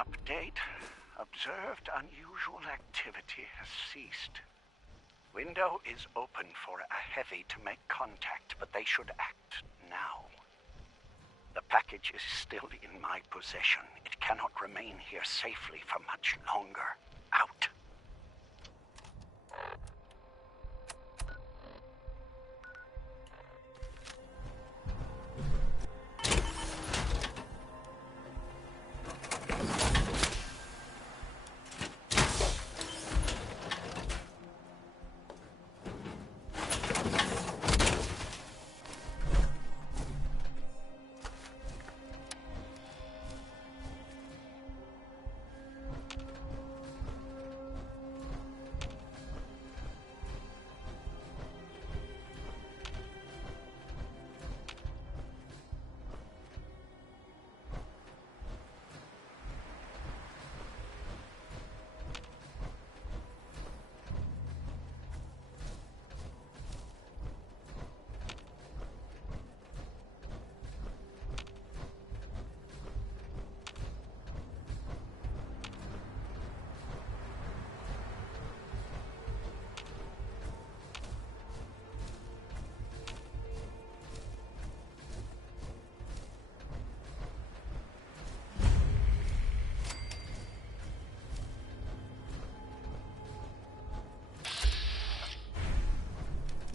Update. Observed unusual activity has ceased. Window is open for a heavy to make contact, but they should act now. The package is still in my possession. It cannot remain here safely for much longer. Out.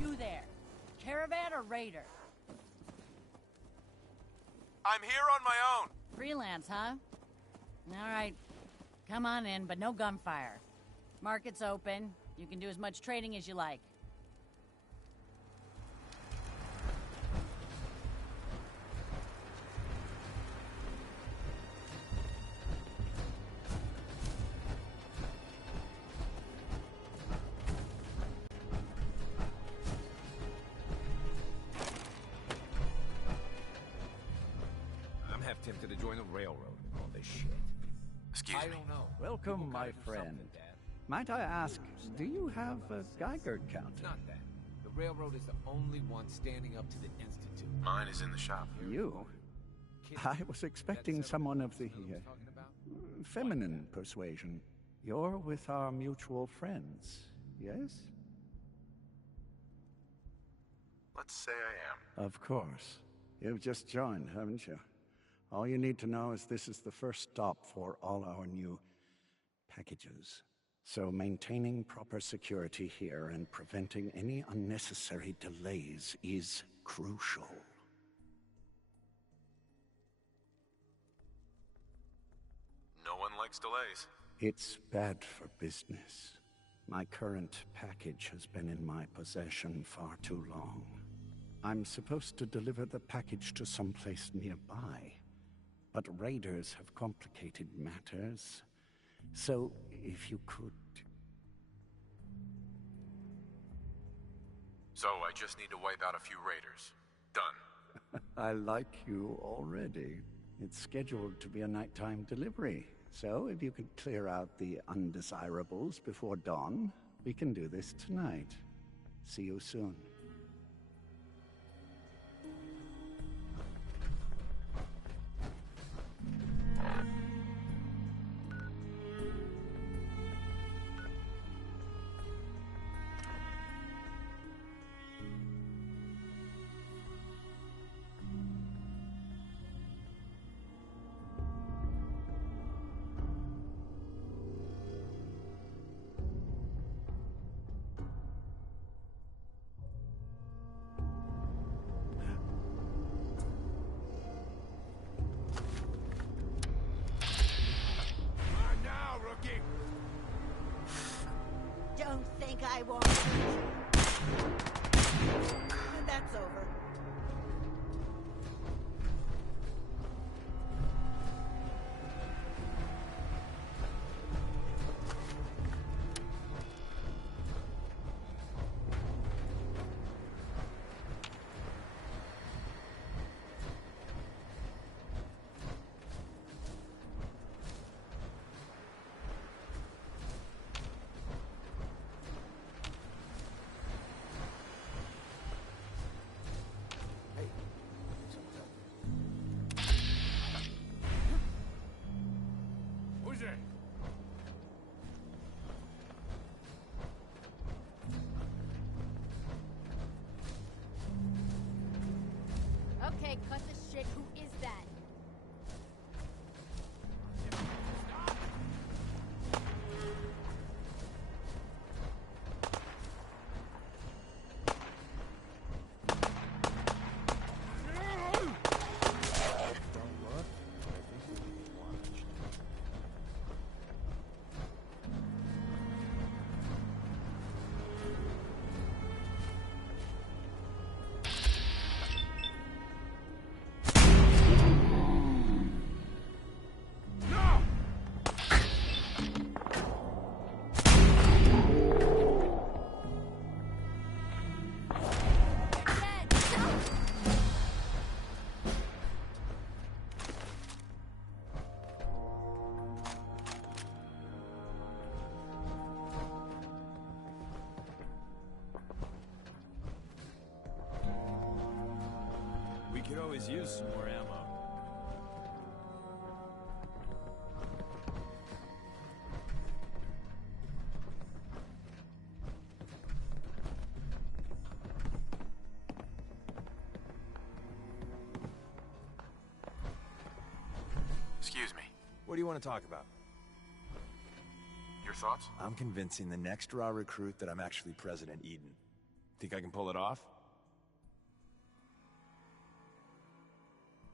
You there. Caravan or raider? I'm here on my own. Freelance, huh? Alright. Come on in, but no gunfire. Market's open. You can do as much trading as you like. Tempted to join the railroad and all this shit. Excuse me. I don't know. Welcome, my friend. Might I ask, do you have a Geiger counter? Not that. The railroad is the only one standing up to the Institute. Mine is in the shop. You? I was expecting someone of the feminine persuasion. You're with our mutual friends, yes? Let's say I am. Of course. You've just joined, haven't you? All you need to know is this is the first stop for all our new packages. So maintaining proper security here and preventing any unnecessary delays is crucial. No one likes delays. It's bad for business. My current package has been in my possession far too long. I'm supposed to deliver the package to someplace nearby. But raiders have complicated matters. So, if you could... So, I just need to wipe out a few raiders. Done. I like you already. It's scheduled to be a nighttime delivery. So, if you could clear out the undesirables before dawn, we can do this tonight. See you soon. Don't think I won't. And that's over. Hey, cut the shit. Who is that? We could always use some more ammo. Excuse me. What do you want to talk about? Your thoughts? I'm convincing the next raw recruit that I'm actually President Eden. Think I can pull it off?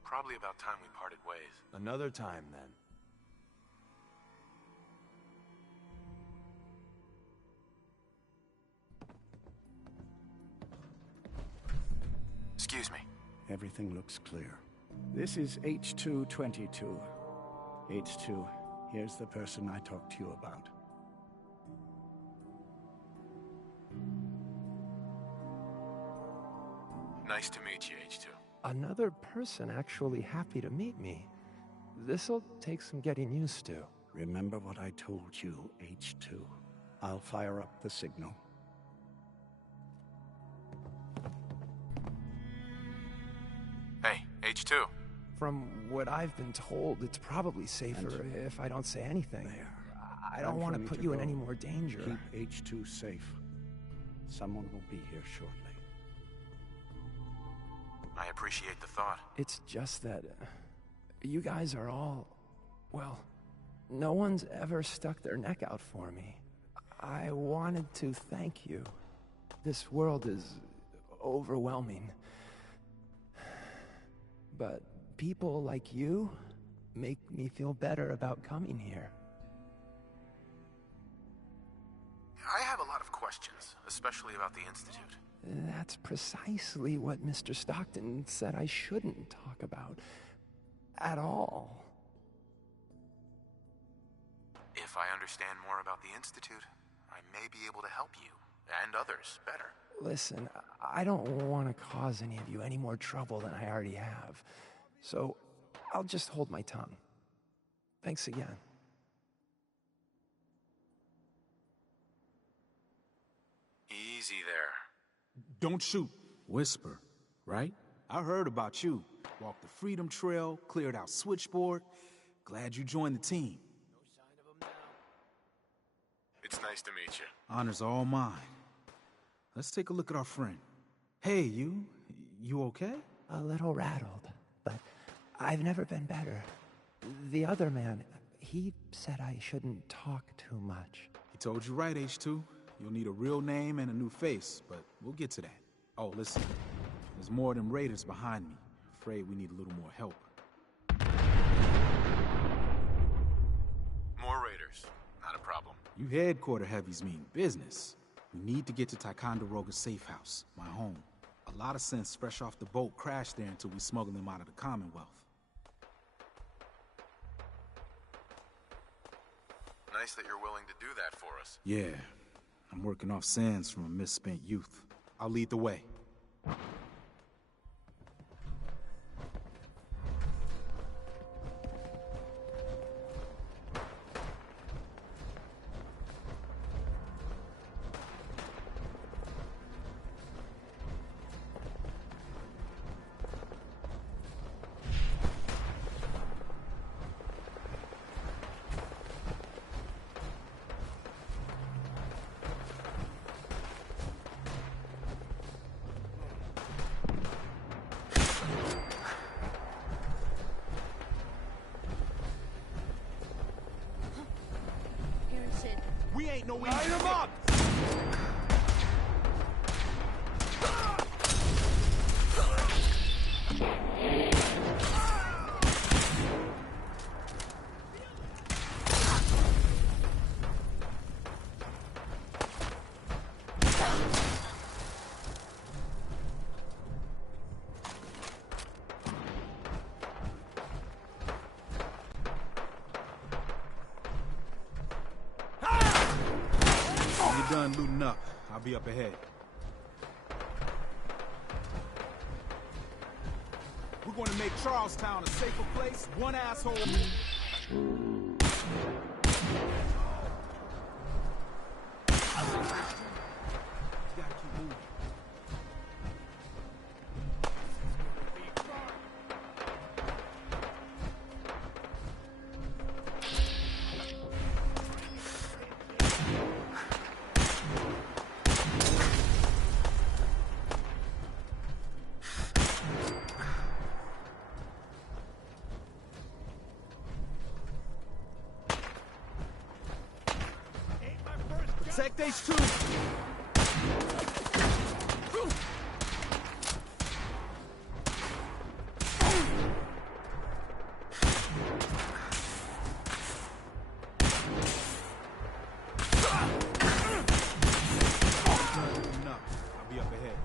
Probably about time we parted ways. Another time, then. Excuse me. Everything looks clear. This is H222. H2, here's the person I talked to you about. Nice to meet you, H2. Another person actually happy to meet me. This'll take some getting used to. Remember what I told you, H2. I'll fire up the signal. Hey, H2. From what I've been told, it's probably safer if I don't say anything. There. I don't want to put you in any more danger. Keep H2 safe. Someone will be here shortly. I appreciate the thought. It's just that you guys are all, well, no one's ever stuck their neck out for me. I wanted to thank you. This world is overwhelming. But people like you make me feel better about coming here. I have a lot of questions, especially about the Institute. That's precisely what Mr. Stockton said I shouldn't talk about. At all. If I understand more about the Institute, I may be able to help you, and others, better. Listen, I don't want to cause any of you any more trouble than I already have. So, I'll just hold my tongue. Thanks again. Easy there. Don't shoot. Whisper, right? I heard about you. Walked the Freedom Trail, cleared out Switchboard. Glad you joined the team. It's nice to meet you. Honor's all mine. Let's take a look at our friend. Hey, you okay? A little rattled, but I've never been better. The other man, he said I shouldn't talk too much. He told you right, H2. You'll need a real name and a new face, but we'll get to that. Oh, listen. There's more of them raiders behind me. Afraid we need a little more help. More raiders. Not a problem. You headquarter heavies mean business. We need to get to Ticonderoga's safe house, my home. A lot of sense fresh off the boat crashed there until we smuggled them out of the Commonwealth. Nice that you're willing to do that for us. Yeah. I'm working off sands from a misspent youth. I'll lead the way. no Line easy him pick. up! When you're done looting up, I'll be up ahead. We're going to make Charlestown a safer place, one asshole. Gotta keep moving. Protect H2. Enough. I'll be up ahead.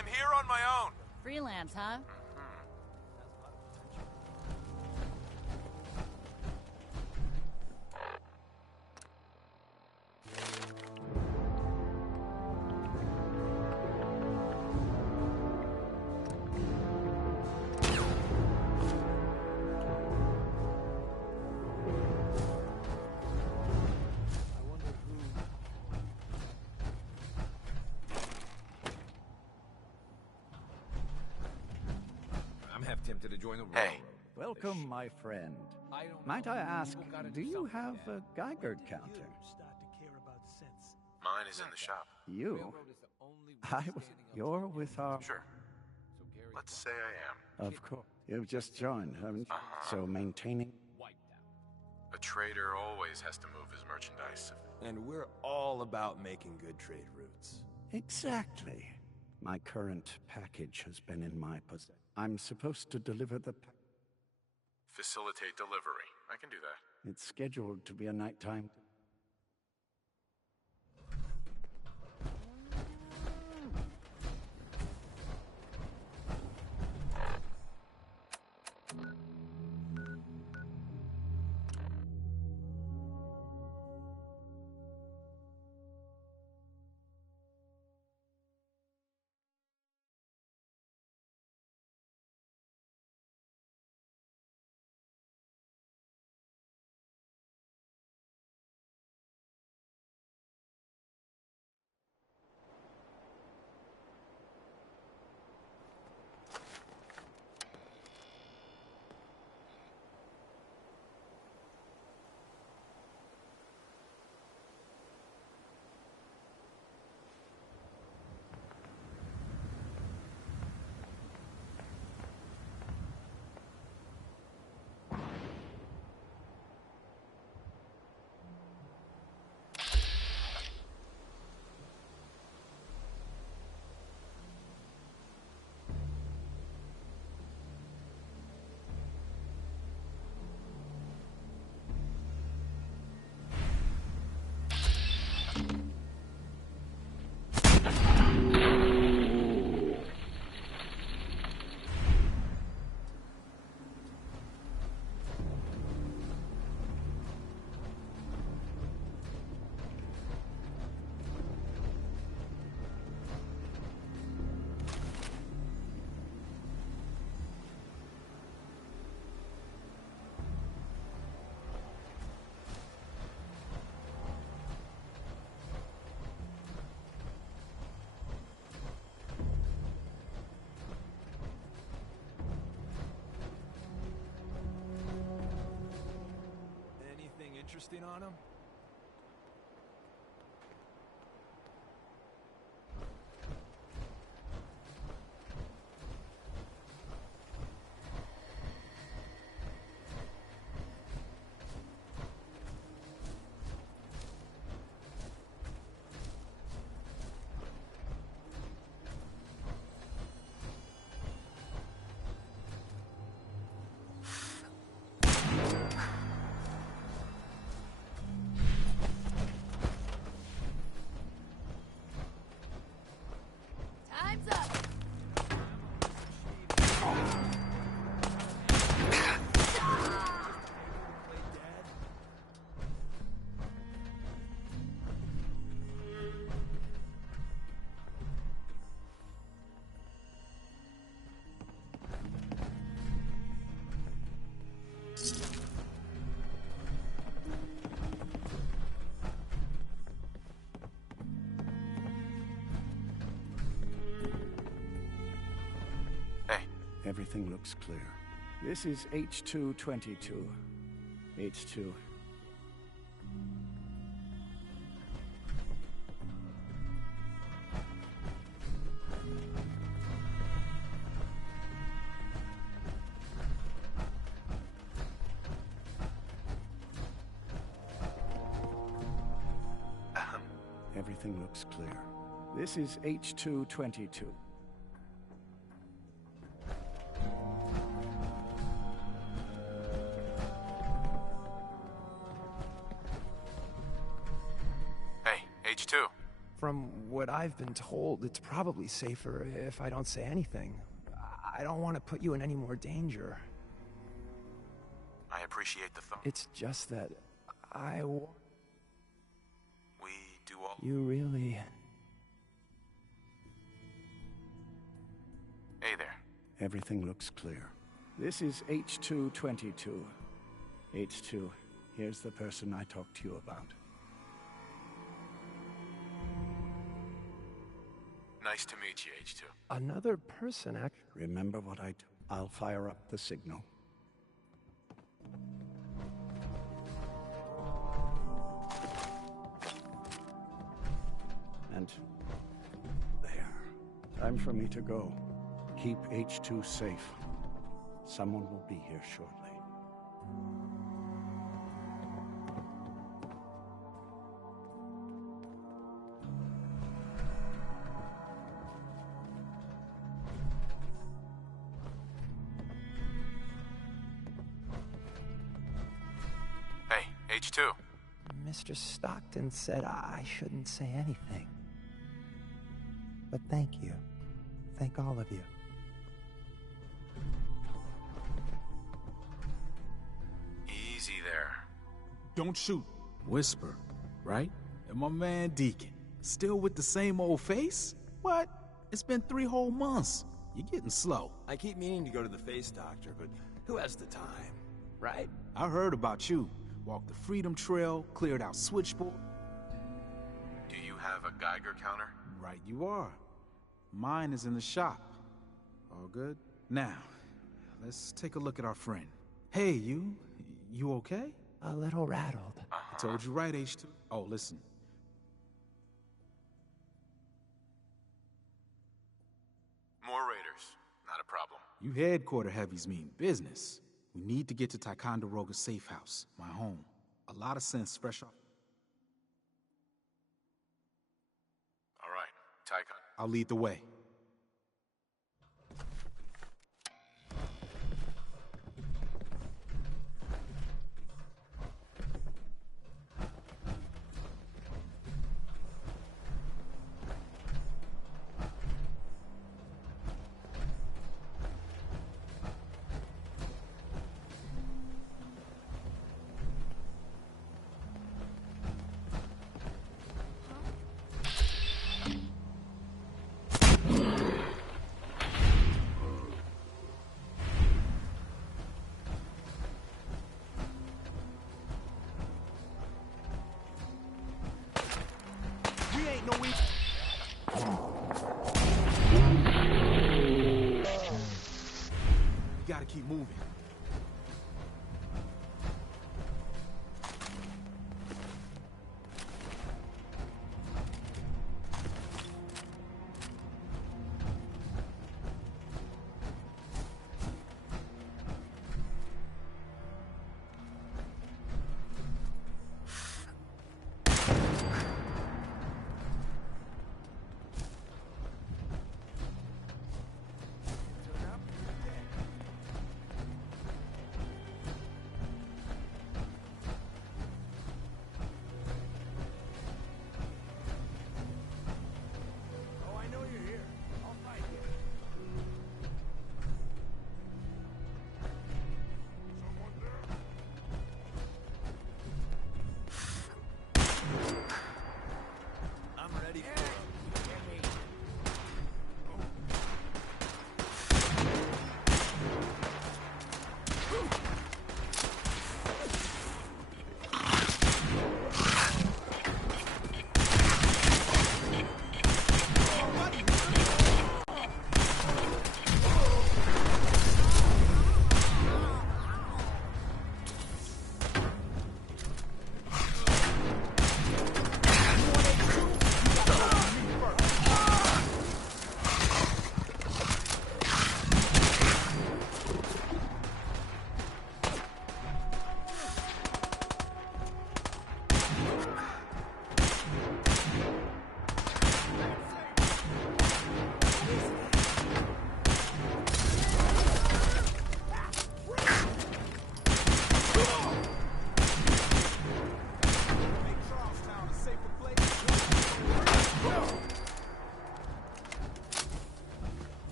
I'm here on my own. Freelance, huh? I'm half tempted to join the Hey. Welcome, my friend. Might I ask, do you have a Geiger counter? Mine is in the shop. You? You're with our... Sure. Let's say I am. Of course. You've just joined, haven't you? So maintaining... A trader always has to move his merchandise. And we're all about making good trade routes. Exactly. My current package has been in my possession. I'm supposed to deliver the... Facilitate delivery. I can do that. It's scheduled to be a nighttime... Anything interesting on him? Time's up. Everything looks clear. This is H222. H2. Everything looks clear. This is H222. Hey, H2. From what I've been told, it's probably safer if I don't say anything. I don't want to put you in any more danger. I appreciate the thought. It's just that We do all... You really... Hey there. Everything looks clear. This is H222. H2, here's the person I talked to you about. Nice to meet you, H2. Another person, Remember what I'll fire up the signal. And there. Time for me to go. Keep H2 safe. Someone will be here shortly. Hey, H2. Mr. Stockton said I shouldn't say anything. But thank you. Thank all of you. Easy there. Don't shoot. Whisper, right? And my man Deacon, still with the same old face? What? It's been 3 whole months. You're getting slow. I keep meaning to go to the face doctor, but who has the time, right? I heard about you. Walked the Freedom Trail, cleared out Switchboard. Do you have a Geiger counter? Right you are. Mine is in the shop. All good? Now, let's take a look at our friend. Hey, you okay? A little rattled. I told you right, H2. Oh, listen. More raiders. Not a problem. You headquarter heavies mean business. We need to get to Ticonderoga's safe house, my home. A lot of sense fresh off. All right, Tycon. I'll lead the way.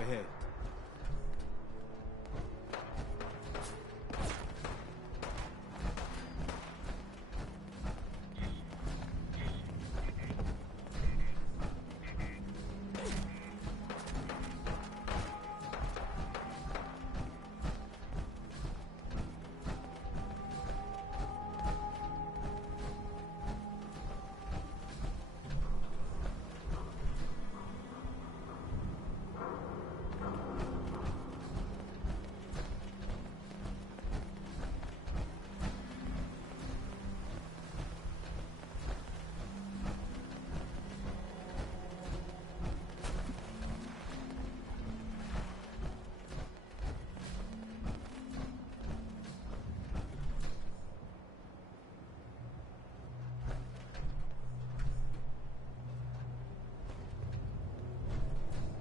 ahead.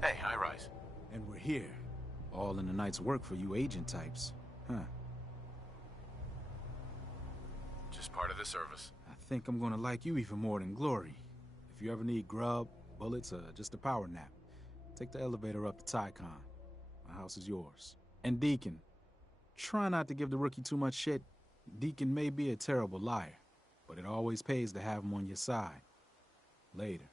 Hey, High-Rise. And we're here. All in the night's work for you agent types. Huh. Just part of the service. I think I'm gonna like you even more than Glory. If you ever need grub, bullets, or just a power nap, take the elevator up to Tycon. My house is yours. And Deacon, try not to give the rookie too much shit. Deacon may be a terrible liar, but it always pays to have him on your side. Later.